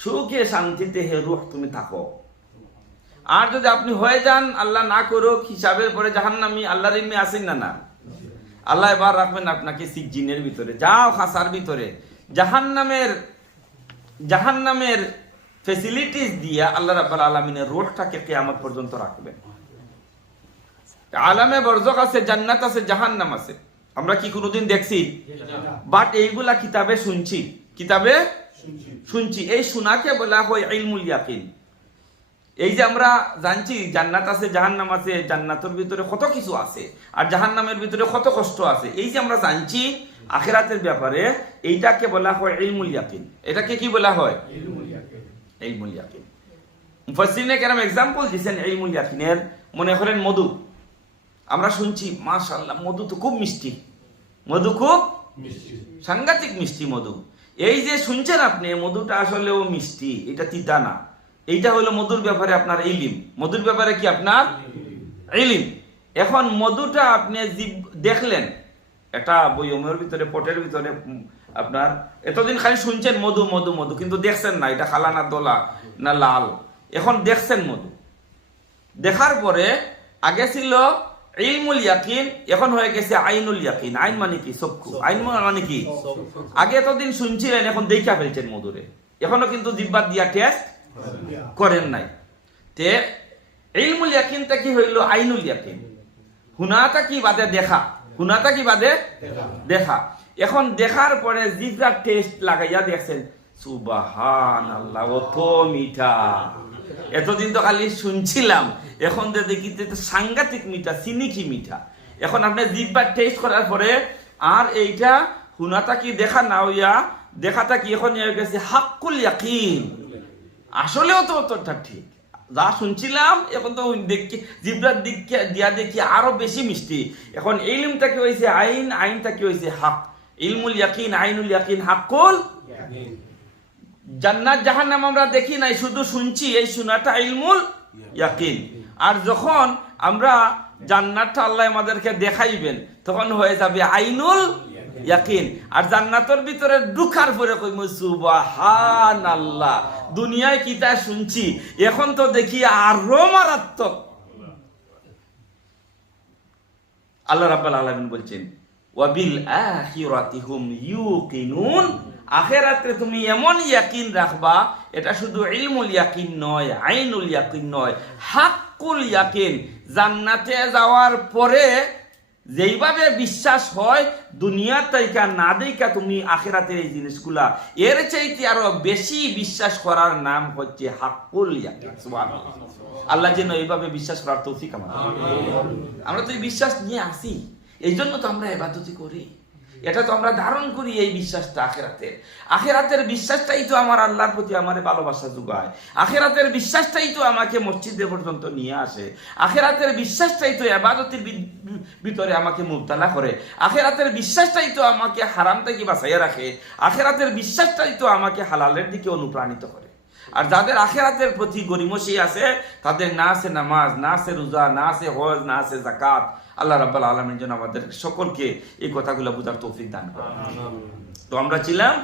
সুখে শান্তিতে হে রূহ তুমি থাকো। আর যদি আপনি হয়ে যান, আল্লাহ না করুক, হিসাবের পরে জাহান্নামী, আল্লাহর ইলমে আছেন না? না, আল্লাহ এবার রাখবেন আপনাকে সিজ্জিনের ভিতরে, যাও খাসার ভিতরে। জাহান্নামের ফ্যাসিলিটিস দিয়া আল্লাহ রাব্বুল আলামিনের রূহটাকে কিয়ামত পর্যন্ত রাখবেন। আলামে বরজখ আছে, জান্নাত আছে, জাহান্নাম আছে। আমরা কি কোনোদিন দেখছি? বাট এইগুলা কিতাবে শুনছি, কিতাবে শুনছি। এই শোনাকে বলা হয় ইলমুল ইয়াকিন। এই যে আমরা জানছি জান্নাত আছে, জাহান্নাম আছে, জান্নাতের ভিতরে কত কিছু আছে আর জাহান্নামের ভিতরে কত কষ্ট আছে, এই যে আমরা জানছি আখিরাতের ব্যাপারে, এইটাকে বলা হয় ইলমুল ইয়াকিন। এটাকে কি বলা হয়? ইলমুল ইয়াকিন। মুফাসসিরিনে কেরাম এক্সাম্পল দিয়েছেন ইলমুল ইয়াকিনের। মনে করেন মধু, আমরা শুনছি মাশাআল্লাহ মধু তো খুব মিষ্টি, মধু খুব সাংঘাতিক মিষ্টি মধু। এই যে শুনছেন আপনি, মধুটা আসলেও মিষ্টি, এটা তিতা না। এইটা হলো মধুর ব্যাপারে আপনার ইলিম। মধুর ব্যাপারে কি আপনার ইলিম। এখন মধুটা আপনি দেখলেন একটা বয়মের ভিতরে, পটের ভিতরে, আপনার এতদিন খালি শুনছেন মধু মধু মধু, কিন্তু দেখছেন না এটা খালা না দোলা না লাল। এখন দেখছেন মধু, দেখার পরে আগে ছিল ইলমুল ইয়াকিন, এখন হয়ে গেছে আইনুল ইয়াকিন। আইন মানে কি? চক্ষু। আইন মানে কি? আগে এতদিন শুনছিলেন, এখন দেখা ফেলছেন মধুরে, এখনো কিন্তু জিহ্বা দিয়া টেস্ট করেন নাই। তে ইলমুল ইয়াকিনটা কি হইল? আইনুল ইয়াকিন। হুনাটা কি বাদে দেখা, হুনাটা কি বাদে দেখা। এখন দেখার পরে জিহ্বার টেস্ট লাগাইয়া দেখছেন, সুবহানাল্লাহ কত মিঠা। এতদিন তো খালি শুনছিলাম, এখন তো দেখি সাংঘাতিক মিঠা, চিনিকি মিঠা। এখন আপনি জিহ্বার টেস্ট করার পরে আর এইটা হুনাটা কি দেখা না হইয়া, দেখাটা কি এখন হয়ে গেছে হাক্কুল ইয়াকিন। আসলেও তো অতটা ঠিক, যা শুনছিলাম এখন তো দেখি জিহ্বার দিক দিয়া দেখি আরো বেশি মিষ্টি। এখন ইলমটা কি হয়েছে আইন, আইনটা কি হয়েছে হক। ইলমুল ইয়াকিন, আইনুল ইয়াকিন, হাক্কুল। জান্নাত জাহান্নাম আমরা দেখি নাই, শুধু শুনছি, এই শোনাটা ইলমুল ইয়াকিন। আর যখন আমরা জান্নাতটা আল্লাহ আমাদেরকে দেখাইবেন, তখন হয়ে যাবে আইনুল ইয়াকিন। আর জান্নাতের ভিতরে ঢুকার পরে কইমু সুবহানাল্লাহ, দুনিয়ায় কি তা শুনছি, এখন তো দেখি আরো মারাত্মক। আল্লাহ রাব্বুল আলামিন বলছেন ওয়াবিল আখিরাতি হুম ইউকিনুন। আখিরাতে তুমি এমন ইয়াকিন রাখবা, এটা শুধু ইলমুল ইয়াকিন নয়, আইনুল ইয়াকিন নয়, হাক্কুল ইয়াকিন। জান্নাতে যাওয়ার পরে যেইভাবে বিশ্বাস হয় দুনিয়ার তাইকা না দেখা তুমি আখিরাতের এই জিনিসগুলা, এর চাইতে আরো বেশি বিশ্বাস করার নাম হচ্ছে হাক্কুল ইয়াকিন। সুবহানাল্লাহ। আল্লাহ যেন এইভাবে বিশ্বাস করার তৌফিক আমাদের। আমরা তো এই বিশ্বাস নিয়ে আসি, এই জন্য তো আমরা ইবাদত করি, এটা তো আমরা ধারণ করি এই বিশ্বাসটা। আখিরাতের বিশ্বাসটাই তো আমার আল্লাহর প্রতি আমার ভালোবাসা যোগায়। আখিরাতের বিশ্বাসটাই তো আমাকে মসজিদে পর্যন্ত নিয়ে আসে। আখিরাতের বিশ্বাসটাই তো ইবাদতের ভিতরে আমাকে মুবতালা করে। আখিরাতের বিশ্বাসটাই তো আমাকে হারাম থেকে বাঁচাইয়া রাখে। আখিরাতের বিশ্বাসটাই তো আমাকে হালালের দিকে অনুপ্রাণিত করে। আর যাদের আখিরাতের প্রতি গরিমসি আছে, তাদের না আছে নামাজ, না আছে রোজা, না আছে হজ, না আছে যাকাত, আল্লাহ রাব্বুল আলামিন যেন আমাদের সকলকে এই কথাগুলো বোঝার তৌফিক দান করেন। তো আমরা ছিলাম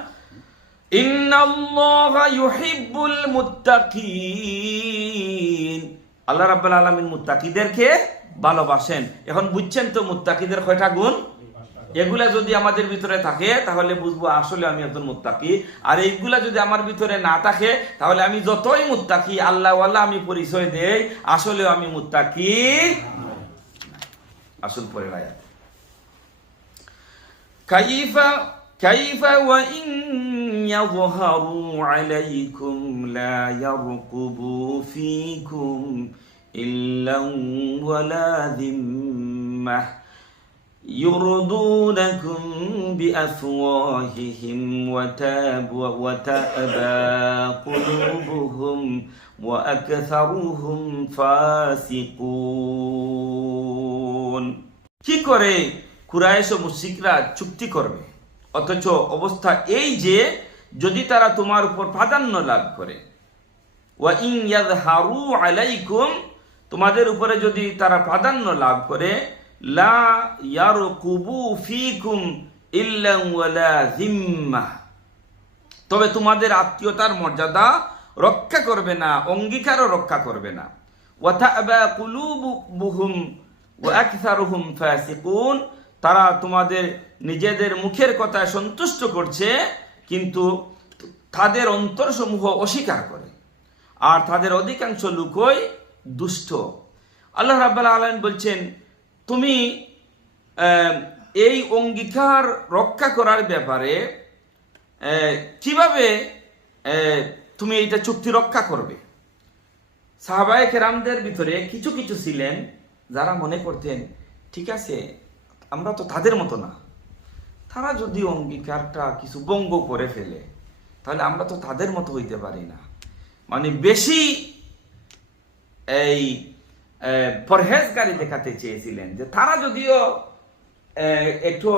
ইন্নাল্লাহা ইউহিব্বুল মুত্তাকিন, আল্লাহ রাব্বুল আলামিন মুত্তাকিদেরকে ভালোবাসেন। এখন বুঝছেন তো মুত্তাকিদের কয়টা গুণ? এগুলা যদি আমাদের ভিতরে থাকে তাহলে বুঝবো আসলে আমি একজন মুত্তাকি। আর এইগুলা যদি আমার ভিতরে না থাকে তাহলে আমি যতই মুত্তাকি আল্লাহওয়ালা আমি পরিচয় দেই, আসলেও আমি মুত্তাকি। আসল পরে আয়াত, কাইফা ওয়া ইন ইয়াযহারু আলাইকুম লা ইয়ারকুবু ফীকুম ইল্লা ওয়ালা যিম্মাহ يرضونكم بأفواههم وتأبى قلوبهم وأكثرهم فاسقون। কি করে কুরাইশ ও মুশরিকরা চুক্তি করবে, অথচ অবস্থা এই যে যদি তারা তোমার উপর প্রাধান্য লাভ করে, ওয়া ইন ইয়াযহারু আলাইকুম, তোমাদের উপরে যদি তারা প্রাধান্য লাভ করে, লা ইয়ারকুবু ফীকুম ইল্লা ওয়ালা যিম্মাহ, তবে তোমাদের আত্মীয়তার মর্যাদা রক্ষা করবে না, অঙ্গীকারও রক্ষা করবে না। ওয়া তা'বা কুলুবুহুম ওয়া আকসারুহুম ফাসিকুন, তারা তোমাদের নিজেদের মুখের কথায় সন্তুষ্ট করছে কিন্তু তাদের অন্তরসমূহ অস্বীকার করে, আর তাদের অধিকাংশ লোকই দুষ্ট। আল্লাহ রাব্বুল আলামিন বলছেন তুমি এই অঙ্গীকার রক্ষা করার ব্যাপারে কিভাবে তুমি এইটা চুক্তি রক্ষা করবে। সাহাবায়ে কেরামদের ভিতরে কিছু কিছু ছিলেন যারা মনে করতেন ঠিক আছে আমরা তো তাদের মতো না, তারা যদি অঙ্গীকারটা কিছু ভঙ্গ করে ফেলে তাহলে আমরা তো তাদের মতো হইতে পারি না। মানে বেশি এই পরহেজগারি দেখাতে চেয়েছিলেন যে তারা যদিও একটু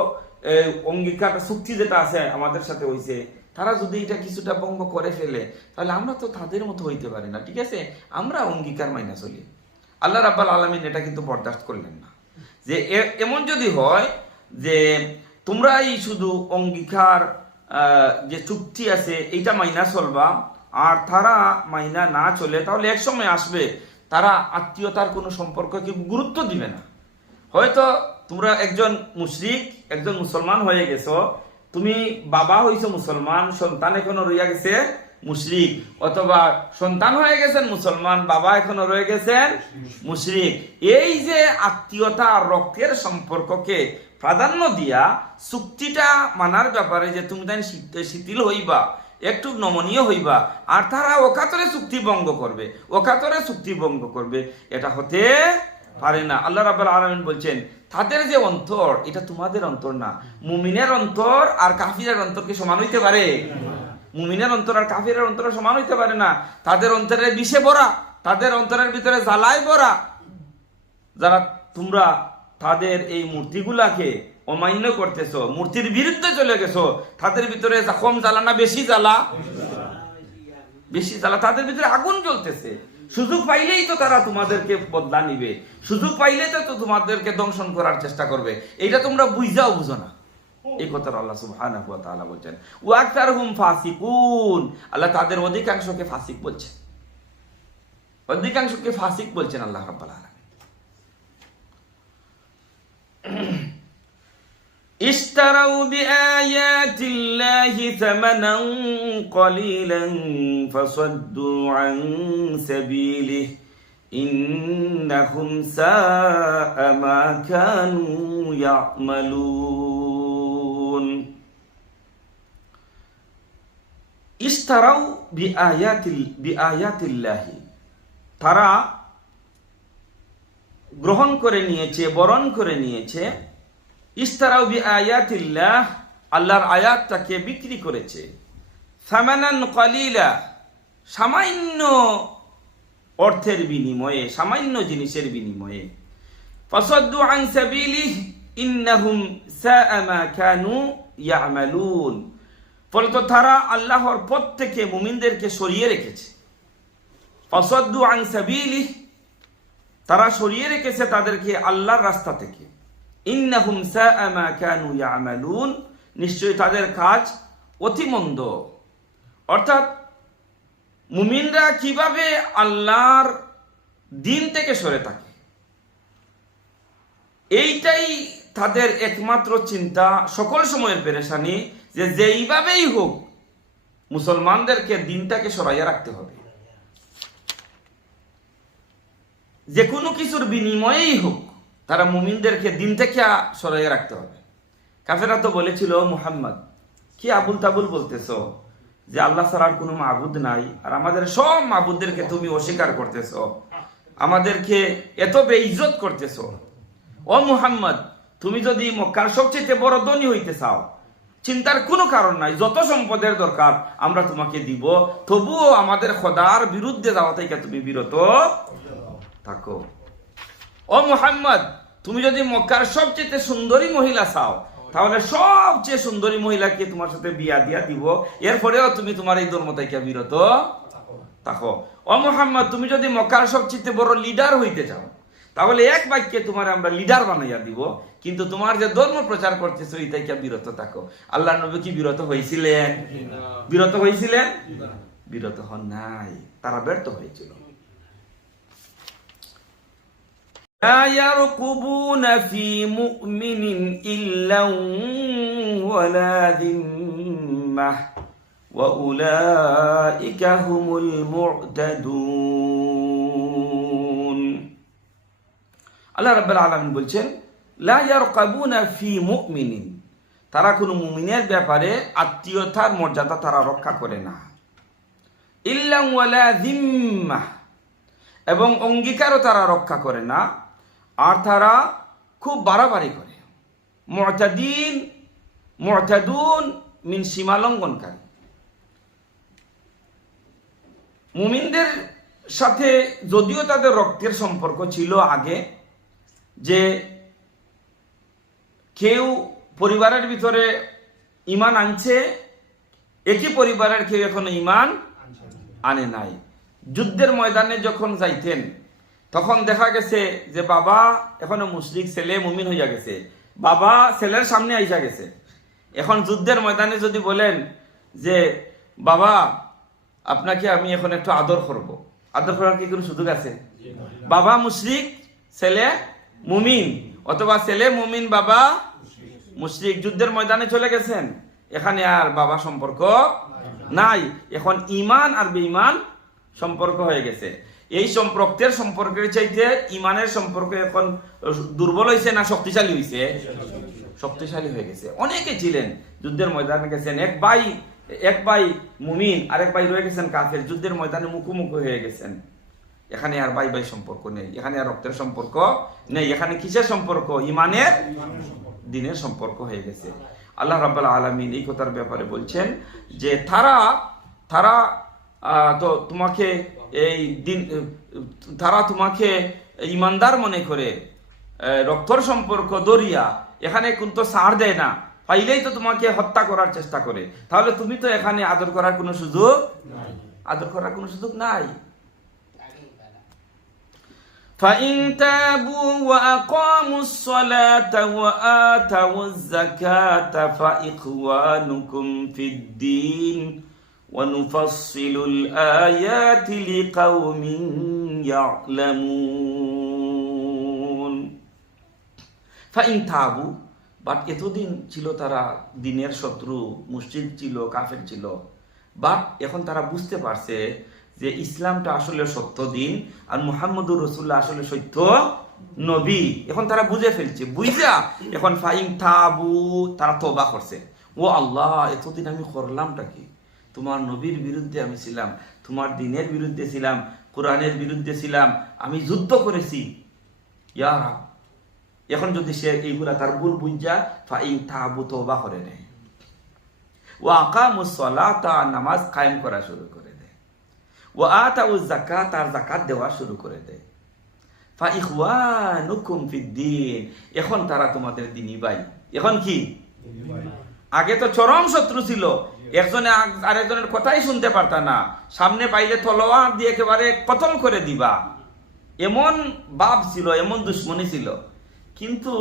অঙ্গীকার চুক্তি যেটা আছে আমাদের সাথে হয়েছে, তারা যদি এটা কিছুটা ভঙ্গ করে ফেলে তাহলে আমরা তো তাদের মতো হইতে পারি না, ঠিক আছে আমরা অঙ্গীকার মাইনা চলি। আল্লাহ রাব্বুল আলামিন এটা কিন্তু বরদাস্ত করলেন না, যে এমন যদি হয় যে তোমরাই শুধু অঙ্গীকার যে চুক্তি আছে এইটা মাইনা চলবা আর তারা মাইনা না চলে, তাহলে এক সময় আসবে তারা আত্মীয়তার কোনো সম্পর্ককে গুরুত্ব দিবে না। হয়তো তোমরা একজন মুশরিক একজন মুসলমান হয়ে গেছো, তুমি বাবা হইছো মুসলমান, সন্তান এখনো রইয়া গেছে মুশরিক, অথবা সন্তান হয়ে গেছেন মুসলমান, বাবা এখনো রয়ে গেছেন মুশরিক। এই যে আত্মীয়তা আর রক্তের সম্পর্ককে প্রাধান্য দিয়া চুক্তিটা মানার ব্যাপারে যে তুমি তাই শিথিল হইবা, একটু নমনীয় হইবা, আর তারা ওকাতরে চুক্তি ভঙ্গ করবে, ওকাতরে চুক্তি ভঙ্গ করবে, এটা হতে পারে না। আল্লাহ রাব্বুল আলামিন বলছেন তাদের যে অন্তর এটা তোমাদের অন্তর না। মুমিনের অন্তর আর কাফিরের অন্তর কি সমান হইতে পারে? মুমিনের অন্তর আর কাফিরের অন্তর সমান হইতে পারে না। তাদের অন্তরে বিষে ভরা, তাদের অন্তরের ভিতরে জ্বালায় ভরা। যারা তোমরা তাদের এই মূর্তিগুলাকে অমান্য করতেছো, মূর্তির বিরুদ্ধে চলে গেছো, তাদের ভিতরে কম জ্বালা না বেশি জ্বালা? বেশি জ্বালা। তাদের ভিতরে আগুন জ্বলতেছে, সুযোগ পাইলেই তো তারা তোমাদেরকে বদলা নিবে, সুযোগ পাইলেই তো তোমাদেরকে দংশন করার চেষ্টা করবে। এইটা তোমরা বুঝাও বুঝো না। এই কথাটা আল্লাহ সুবহানাহু ওয়া তাআলা বলছেন, ওয়া আকতারহুম ফাসিকুন, আল্লাহ তাদের অধিকাংশকে ফাসিক বলছেন, অধিকাংশকে ফাসিক বলছেন আল্লাহ রাব্বুল আলামিন। ইশতারাউ বিআয়াতিল্লাহি থামানান কলিলান ফাসাদ্দু আন সাবিলিহি ইন্নাহুম সাআ মা কানু ইয়ামালুন। ইশতারাউ বিআয়াতিল্লাহি, তারা গ্রহণ করে নিয়েছে, বরণ করে নিয়েছে। ইশতারাউ বিআয়াতিল্লাহ, আল্লাহর আয়াতটাকে বিক্রি করেছে। সামানান কলিলা, সামান্য অর্থের বিনিময়ে, সামান্য জিনিসের বিনিময়ে। ফাসাদ্দু আন সাবিলিহি ইন্নাহুম সাআ মা কানু ইয়ামালুন, ফলত তারা আল্লাহর পথ থেকে মুমিনদেরকে সরিয়ে রেখেছে। ফাসাদ্দু আন সাবিলিহি, তারা সরিয়ে রেখেছে তাদেরকে আল্লাহর রাস্তা থেকে। ইন্নাহুম সাআ মা কানু ইয়ামালুন, নিশ্চয়ই তাদের কাজ অতি মন্দ। অর্থাৎ মুমিনরা কিভাবে আল্লাহর দিন থেকে সরে থাকে, এইটাই তাদের একমাত্র চিন্তা, সকল সময়ের পেরেশানি, যে যেইভাবেই হোক মুসলমানদেরকে দিনটাকে সরাইয়া রাখতে হবে, যে কোনো কিছুর বিনিময়েই হোক তারা মুমিনদেরকে দিন থেকে সরাইয়া রাখতে হবে। কাফেররা তো বলেছিল, মুহাম্মদ কি আবুল তাবুল বলতেছ যে আল্লাহ ছাড়া আর কোনো মাবুদ নাই, আর আমাদের সব মাবুদদেরকে তুমি অস্বীকার করতেছ, আমাদেরকে এত বেইজ্জত করতেছ। ও মুহাম্মদ, তুমি যদি মক্কার সবচেয়ে বড় ধনী হইতে চাও, চিন্তার কোনো কারণ নাই, যত সম্পদের দরকার আমরা তোমাকে দিব, তবুও আমাদের খোদার বিরুদ্ধে যাওয়া থেকে তুমি বিরত থাকো। ও মুহাম্মদ, তুমি যদি মক্কার সবচেয়ে সুন্দরী মহিলা চাও, তাহলে সবচেয়ে সুন্দরী মহিলাকে তোমার সাথে বিয়া দিয়া দিব, এরপরেও তুমি তোমার এই ধর্ম থেকে বিরত থাকো। ও মুহাম্মদ, তুমি যদি মক্কার সবচেয়ে বড় লিডার হইতে চাও, তাহলে এক বাক্যে তোমার আমরা লিডার বানাইয়া দিব, কিন্তু তোমার যে ধর্ম প্রচার করতেছো এই থেকে বিরত থাকো। আল্লাহ নবী কি বিরত হয়েছিলেন? বিরত হয়েছিলেন? বিরত হন নাই, তারা ব্যর্থ হয়েছিল। لا يرقبون في مؤمن إلا ولا ذمة وأولئك هم المعتدون। আল্লাহ রাব্বুল আলামিন বলছেন, লা ইয়ারকাবুনা ফি মুমিনিন, তারা কোনো মুমিনের ব্যাপারে আত্মীয়তার মর্যাদা তারা রক্ষা করে না। ইল্লা ওয়ালা যিম্মাহ, এবং অঙ্গীকারও তারা রক্ষা করে না, আর তারা খুব বাড়াবাড়ি করে। মুতাদুন মিন সীমালঙ্ঘনকারী। মুমিনদের সাথে যদিও তাদের রক্তের সম্পর্ক ছিল আগে, যে কেউ পরিবারের ভিতরে ঈমান আনছে, একই পরিবারের কেউ এখনো ঈমান আনে নাই। যুদ্ধের ময়দানে যখন যাইতেন তখন দেখা গেছে যে বাবা এখনো মুশরিক, ছেলে মুমিন হইয়া গেছে, বাবা ছেলের সামনে আইসা গেছে। এখন যুদ্ধের ময়দানে যদি বলেন যে বাবা আপনাকে আমি এখন একটু আদর করব, আদর করার কি কোনো সুযোগ আছে? বাবা মুশরিক, ছেলে মুমিন, অথবা ছেলে মুমিন বাবা মুশরিক, যুদ্ধের ময়দানে চলে গেছেন, এখানে আর বাবা সম্পর্ক নাই, এখন ঈমান আর বেঈমান সম্পর্ক হয়ে গেছে। এই রক্তের সম্পর্কের চাইতে ঈমানের সম্পর্ক এখন দুর্বল হয়েছে না শক্তিশালী হয়েছে? শক্তিশালী হয়ে গেছে। অনেকে ছিলেন যুদ্ধের ময়দানে গেছেন, এক ভাই মুমিন, আরেক ভাই রয়ে গেছেন কাফের, যুদ্ধের ময়দানে মুখোমুখি হয়ে গেছেন। এখানে আর ভাই ভাই সম্পর্ক নেই, এখানে আর রক্তের সম্পর্ক নেই, এখানে কিসের সম্পর্ক? ঈমানের, দ্বীনের সম্পর্ক হয়ে গেছে। আল্লাহ রাব্বুল আলামিন এই কথার ব্যাপারে বলছেন যে তারা তো তোমাকে এই দিন, তারা তোমাকে ইমানদার মনে করে রক্তর সম্পর্ক দরিয়া এখানে কিন্তু ছাড় দেয় না, পাইলেই তো তোমাকে হত্যা করার চেষ্টা করে, তাহলে তুমি তো এখানে আদর করার কোনো সুযোগ নাই। فَإِن تَابُوا وَأَقَامُوا الصَّلَاةَ وَآتَوُا الزَّكَاةَ فَإِخْوَانُكُمْ فِي الدِّينِ وَنُفَصِّلُ الْآيَاتِ لِقَوْمٍ يَعْلَمُونَ। فَإِن تَابُوا, বাট এতদিন ছিল তারা দ্বীনের শত্রু, মুশরিক ছিল, কাফের ছিল, বাট এখন তারা বুঝতে পারছে যে ইসলামটা আসলে সত্য দিন আর মুহাম্মদুর রাসূলুল্লাহ আসলে সত্য নবী। এখন তারা বুঝে ফেলছে, বুঝা এখন ফাইন তাবু, তারা তওবা করছে। ও আল্লাহ, এতদিন আমি করলামটা কি? তোমার নবীর বিরুদ্ধে আমি ছিলাম, তোমার দ্বীনের বিরুদ্ধে ছিলাম, কোরআনের বিরুদ্ধে ছিলাম, আমি যুদ্ধ করেছি। ইয়া রাব, এখন যদি সে এইগুলা তার ভুল বুঝা ফাইন তাবু, তওবা করে নেয়, ওয়া আকামুস সালাতা, নামাজ কায়েম করা শুরু করে দেয়, ওয়া আতাউজ যাকাত, আর যাকাত দেওয়া শুরু করে দেয়, ফা ইখওয়ানুকুম ফিদ্দীন, এখন তারা তোমাদের দ্বীনী ভাই। এখন কি? আগে তো চরম শত্রু ছিল, একজনে আরেকজনের কথাই শুনতে পারতা না, সামনে পাইলে তলোয়ার দিয়ে একেবারে কতল করে দিবা। এমন বাপ ছিল, এমন দুশ্মনী ছিল, কিন্তু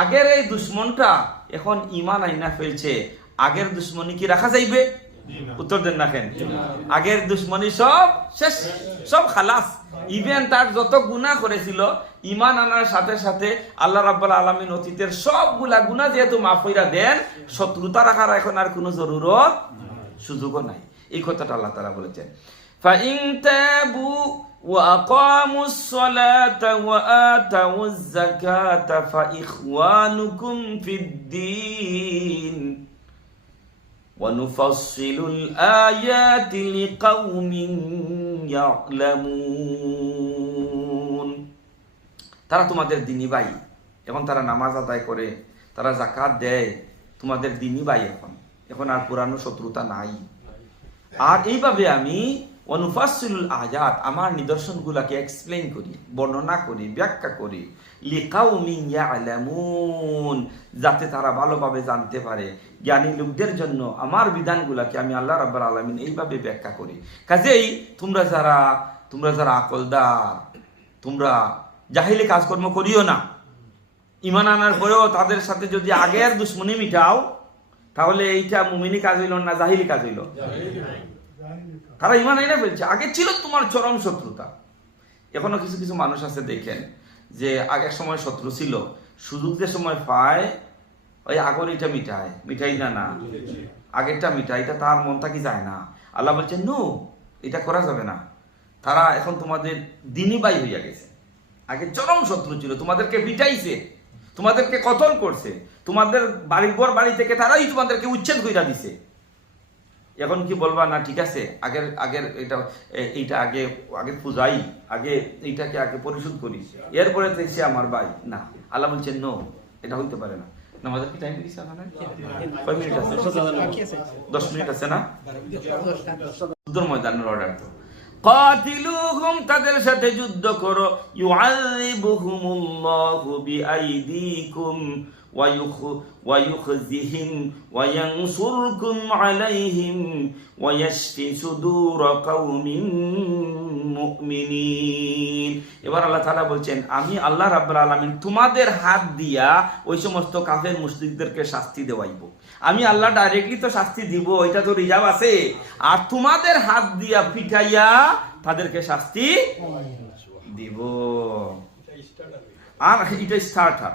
আগের এই দুশ্মনটা এখন ঈমান আইনা ফেলছে। আগের দুশ্মনী কি রাখা যাইবে? উত্তর দেন না কেন? আগের দুশ্মনী সব শেষ, সব খালাস। ইভেন তার যত গুনাহ করেছিল, ঈমান আনার সাথে সাথে আল্লাহ রাব্বুল আলামিন অতীতের সবগুলা গুনাহ যেহেতু মাফ কইরা দেন, শত্রুতা রাখার এখন আর কোনো জরুরত সুযোগও নাই। এই কথাটা আল্লাহ তাআলা বলেছেন, ফাইন তাবু ওয়া আকামুস সালাতা ওয়া আতাউয যাকাতা ফাইখওয়ানুকুম ফিদ-দীন ওয়া নুফাসসিলুল আয়াতি লিকাউমিন ইয়ালামুন। তারা তোমাদের দিনী ভাই, এখন তারা নামাজ আদায় করে, তারা যাকাত দেয়, তোমাদের দিনী ভাই। এখন আর পুরানো শত্রুতা নাই। আর এইভাবে আমি অনুফাসসিলুল আয়াত, আমার নিদর্শনগুলোকে এক্সপ্লেইন করি, বর্ণনা করি, ব্যাখ্যা করি, লিকাউমিন ইয়ালামুন, যাতে তারা ভালোভাবে জানতে পারে। জ্ঞানী লোকদের জন্য আমার বিধানগুলোকে আমি আল্লাহ রাব্বুল আলামিন এইভাবে ব্যাখ্যা করি। কাজেই তোমরা যারা আকলদার, তোমরা জাহিলি কাজকর্ম করিও না। ঈমান আনার পরেও তাদের সাথে যদি আগের দুশ্মনী মিটাও, তাহলে এইটা মুমিনি কাজ হইল না জাহিলি কাজ হইল? তারা ঈমান আইনা ফেলছে। আগে ছিল তোমার চরম শত্রুতা। এখনো কিছু কিছু মানুষ আছে, দেখেন যে আগের সময় শত্রু ছিল, সুযোগ যে সময় পায় ওই আগর এটা মিঠাই না আগেরটা মিঠাই, এটা তার মন থাকি যায় না। আল্লাহ বলছেন নো, এটা করা যাবে না। তারা এখন তোমাদের দিনী ভাই হইয়া গেছে। আগে চরম শত্রু ছিল, তোমাদেরকে পিটাইছে, তোমাদেরকে কতল করছে, তোমাদের বাড়ি থেকে তারাই তোমাদেরকে উচ্ছেদ কইরা দিছে। এখন কি বলবা না ঠিক আছে, আগের এইটা আগে পূজাই, আগে এইটাকে আগে পরিশোধ করি, এরপরে তো সে আমার ভাই না। আল্লাহ বলছেন নো, এটা হইতে পারে না। নামাজের কি টাইম দিছে? কয় মিনিট আছে? 10 মিনিট আছে না? যুদ্ধের ময়দানের অর্ডার তো। কাতিলুহুম, তাদের সাথে যুদ্ধ করো, ইউআযিবুহুমুল্লাহু বিআইদিকুম ওয়া ইউখজিহিম ওয়া ইয়ানসুরকুম আলাইহিম ওয়া ইয়াশফি সুদূর কওমিন মুমিনিন। এবার আল্লাহ তাআলা বলছেন, আমি আল্লাহ রাব্বুল আলামিন তোমাদের হাত দিয়া ওই সমস্ত কাফের মুশরিকদেরকে শাস্তি দেওয়াইব। আমি আল্লাহ ডাইরেক্টলি তো শাস্তি দিব, এটা তো রিজার্ভ আছে। আর তোমাদের হাত দিয়া পিটাইয়া তাদেরকে শাস্তি দিব। আর এটা স্টার্টার।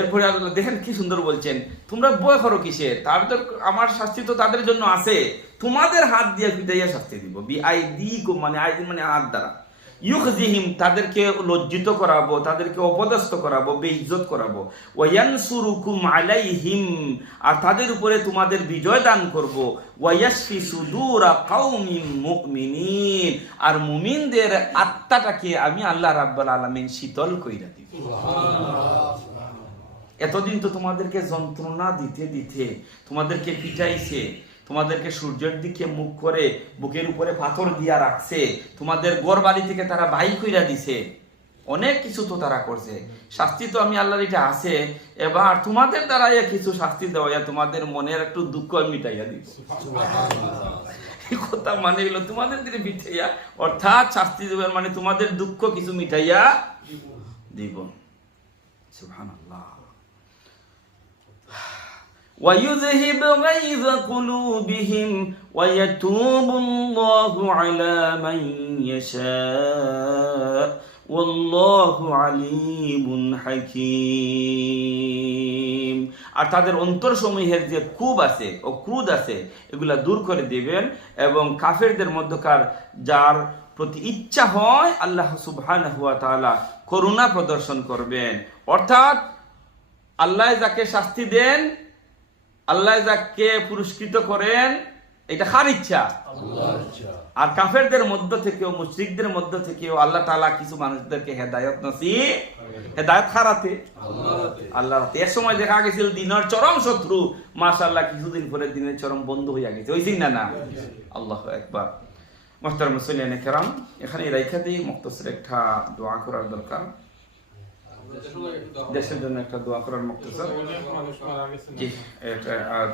এরপরে আল্লাহ দেখেন কি সুন্দর বলছেন, তোমরা ভয় করো কিসের? তাদের আমার শাস্তি তো তাদের জন্য আছে, তোমাদের হাত দিয়া পিটাইয়া শাস্তি দিব। বিআইদিকুম মানে আইদিন মানে হাত দ্বারা। ইউখজিহিম, তাদেরকে লজ্জিত করাবো, তাদেরকে অপদস্থ করাবো, বেইজ্জত করাবো। ওয়া ইয়ানসুরুকুম আলাইহিম, আর তাদের উপরে তোমাদের বিজয় দান করব। ওয়া ইয়াশফি সুদূরা কওমিন মুমিনিন, আর মুমিনদের আত্মাটাকে আমি আল্লাহ রাব্বুল আলামিন শীতল কইরা দিব। এতদিন তো তোমাদেরকে যন্ত্রণা দিতে তোমাদেরকে পিটাইছে, তোমাদেরকে সূর্যের দিকে মুখ করে বুকের উপরে পাথর দিয়া রাখছে, তোমাদের ঘরবাড়ি থেকে তারা বাইর কইরা দিছে, অনেক কিছু তো তারা করছে। শাস্তি তো আমি আল্লাহর এটা আছে। এবার তোমাদের দ্বারা কিছু শাস্তি দেওয়া, তোমাদের মনের একটু দুঃখ মিটাইয়া দিব। এই কথা মানে হলো তোমাদের দিকে মিটাইয়া, অর্থাৎ শাস্তি দেবেন মানে তোমাদের দুঃখ কিছু মিটাইয়া দিব। সুবহানাল্লাহ। وَيُذْهِبْ غَيْظَ قُلُوبِهِمْ وَيَتُوبُ اللَّهُ عَلَى مَن يَشَاءُ وَاللَّهُ عَلِيمٌ حَكِيمٌ। আর তাদের অন্তরসমূহের যে ক্রোধ আছে এগুলা দূর করে দিবেন, এবং কাফেরদের মধ্যকার যার প্রতি ইচ্ছা হয় আল্লাহ সুবহানাহু ওয়া তাআলা করুণা প্রদর্শন করবেন। অর্থাৎ আল্লাহ যাকে শাস্তি দেন, আল্লাহ যাকে পুরস্কৃত করেন, এটা কার ইচ্ছা? আল্লাহর ইচ্ছা। আর কাফেরদের মধ্য থেকেও, মুশরিকদের মধ্য থেকেও আল্লাহ তাআলা কিছু মানুষদেরকে হেদায়েত নসিব, হেদায়েত খারাতে আল্লাহর হাতে। এক সময় দেখা গেছিল দিনের চরম শত্রু, মাশাআল্লাহ কিছুদিন পরে দিনের চরম বন্ধু হইয়া গেছে। ওইদিন না আল্লাহু আকবার। মুহতারাম মুসলিয়ানে কেরাম, এখানে রাইখা দিই, মুখতাসর একটা দোয়া করার দরকার। দেশের জন্য একটা দোয়া করার মুখতাসর। জি, এটা আর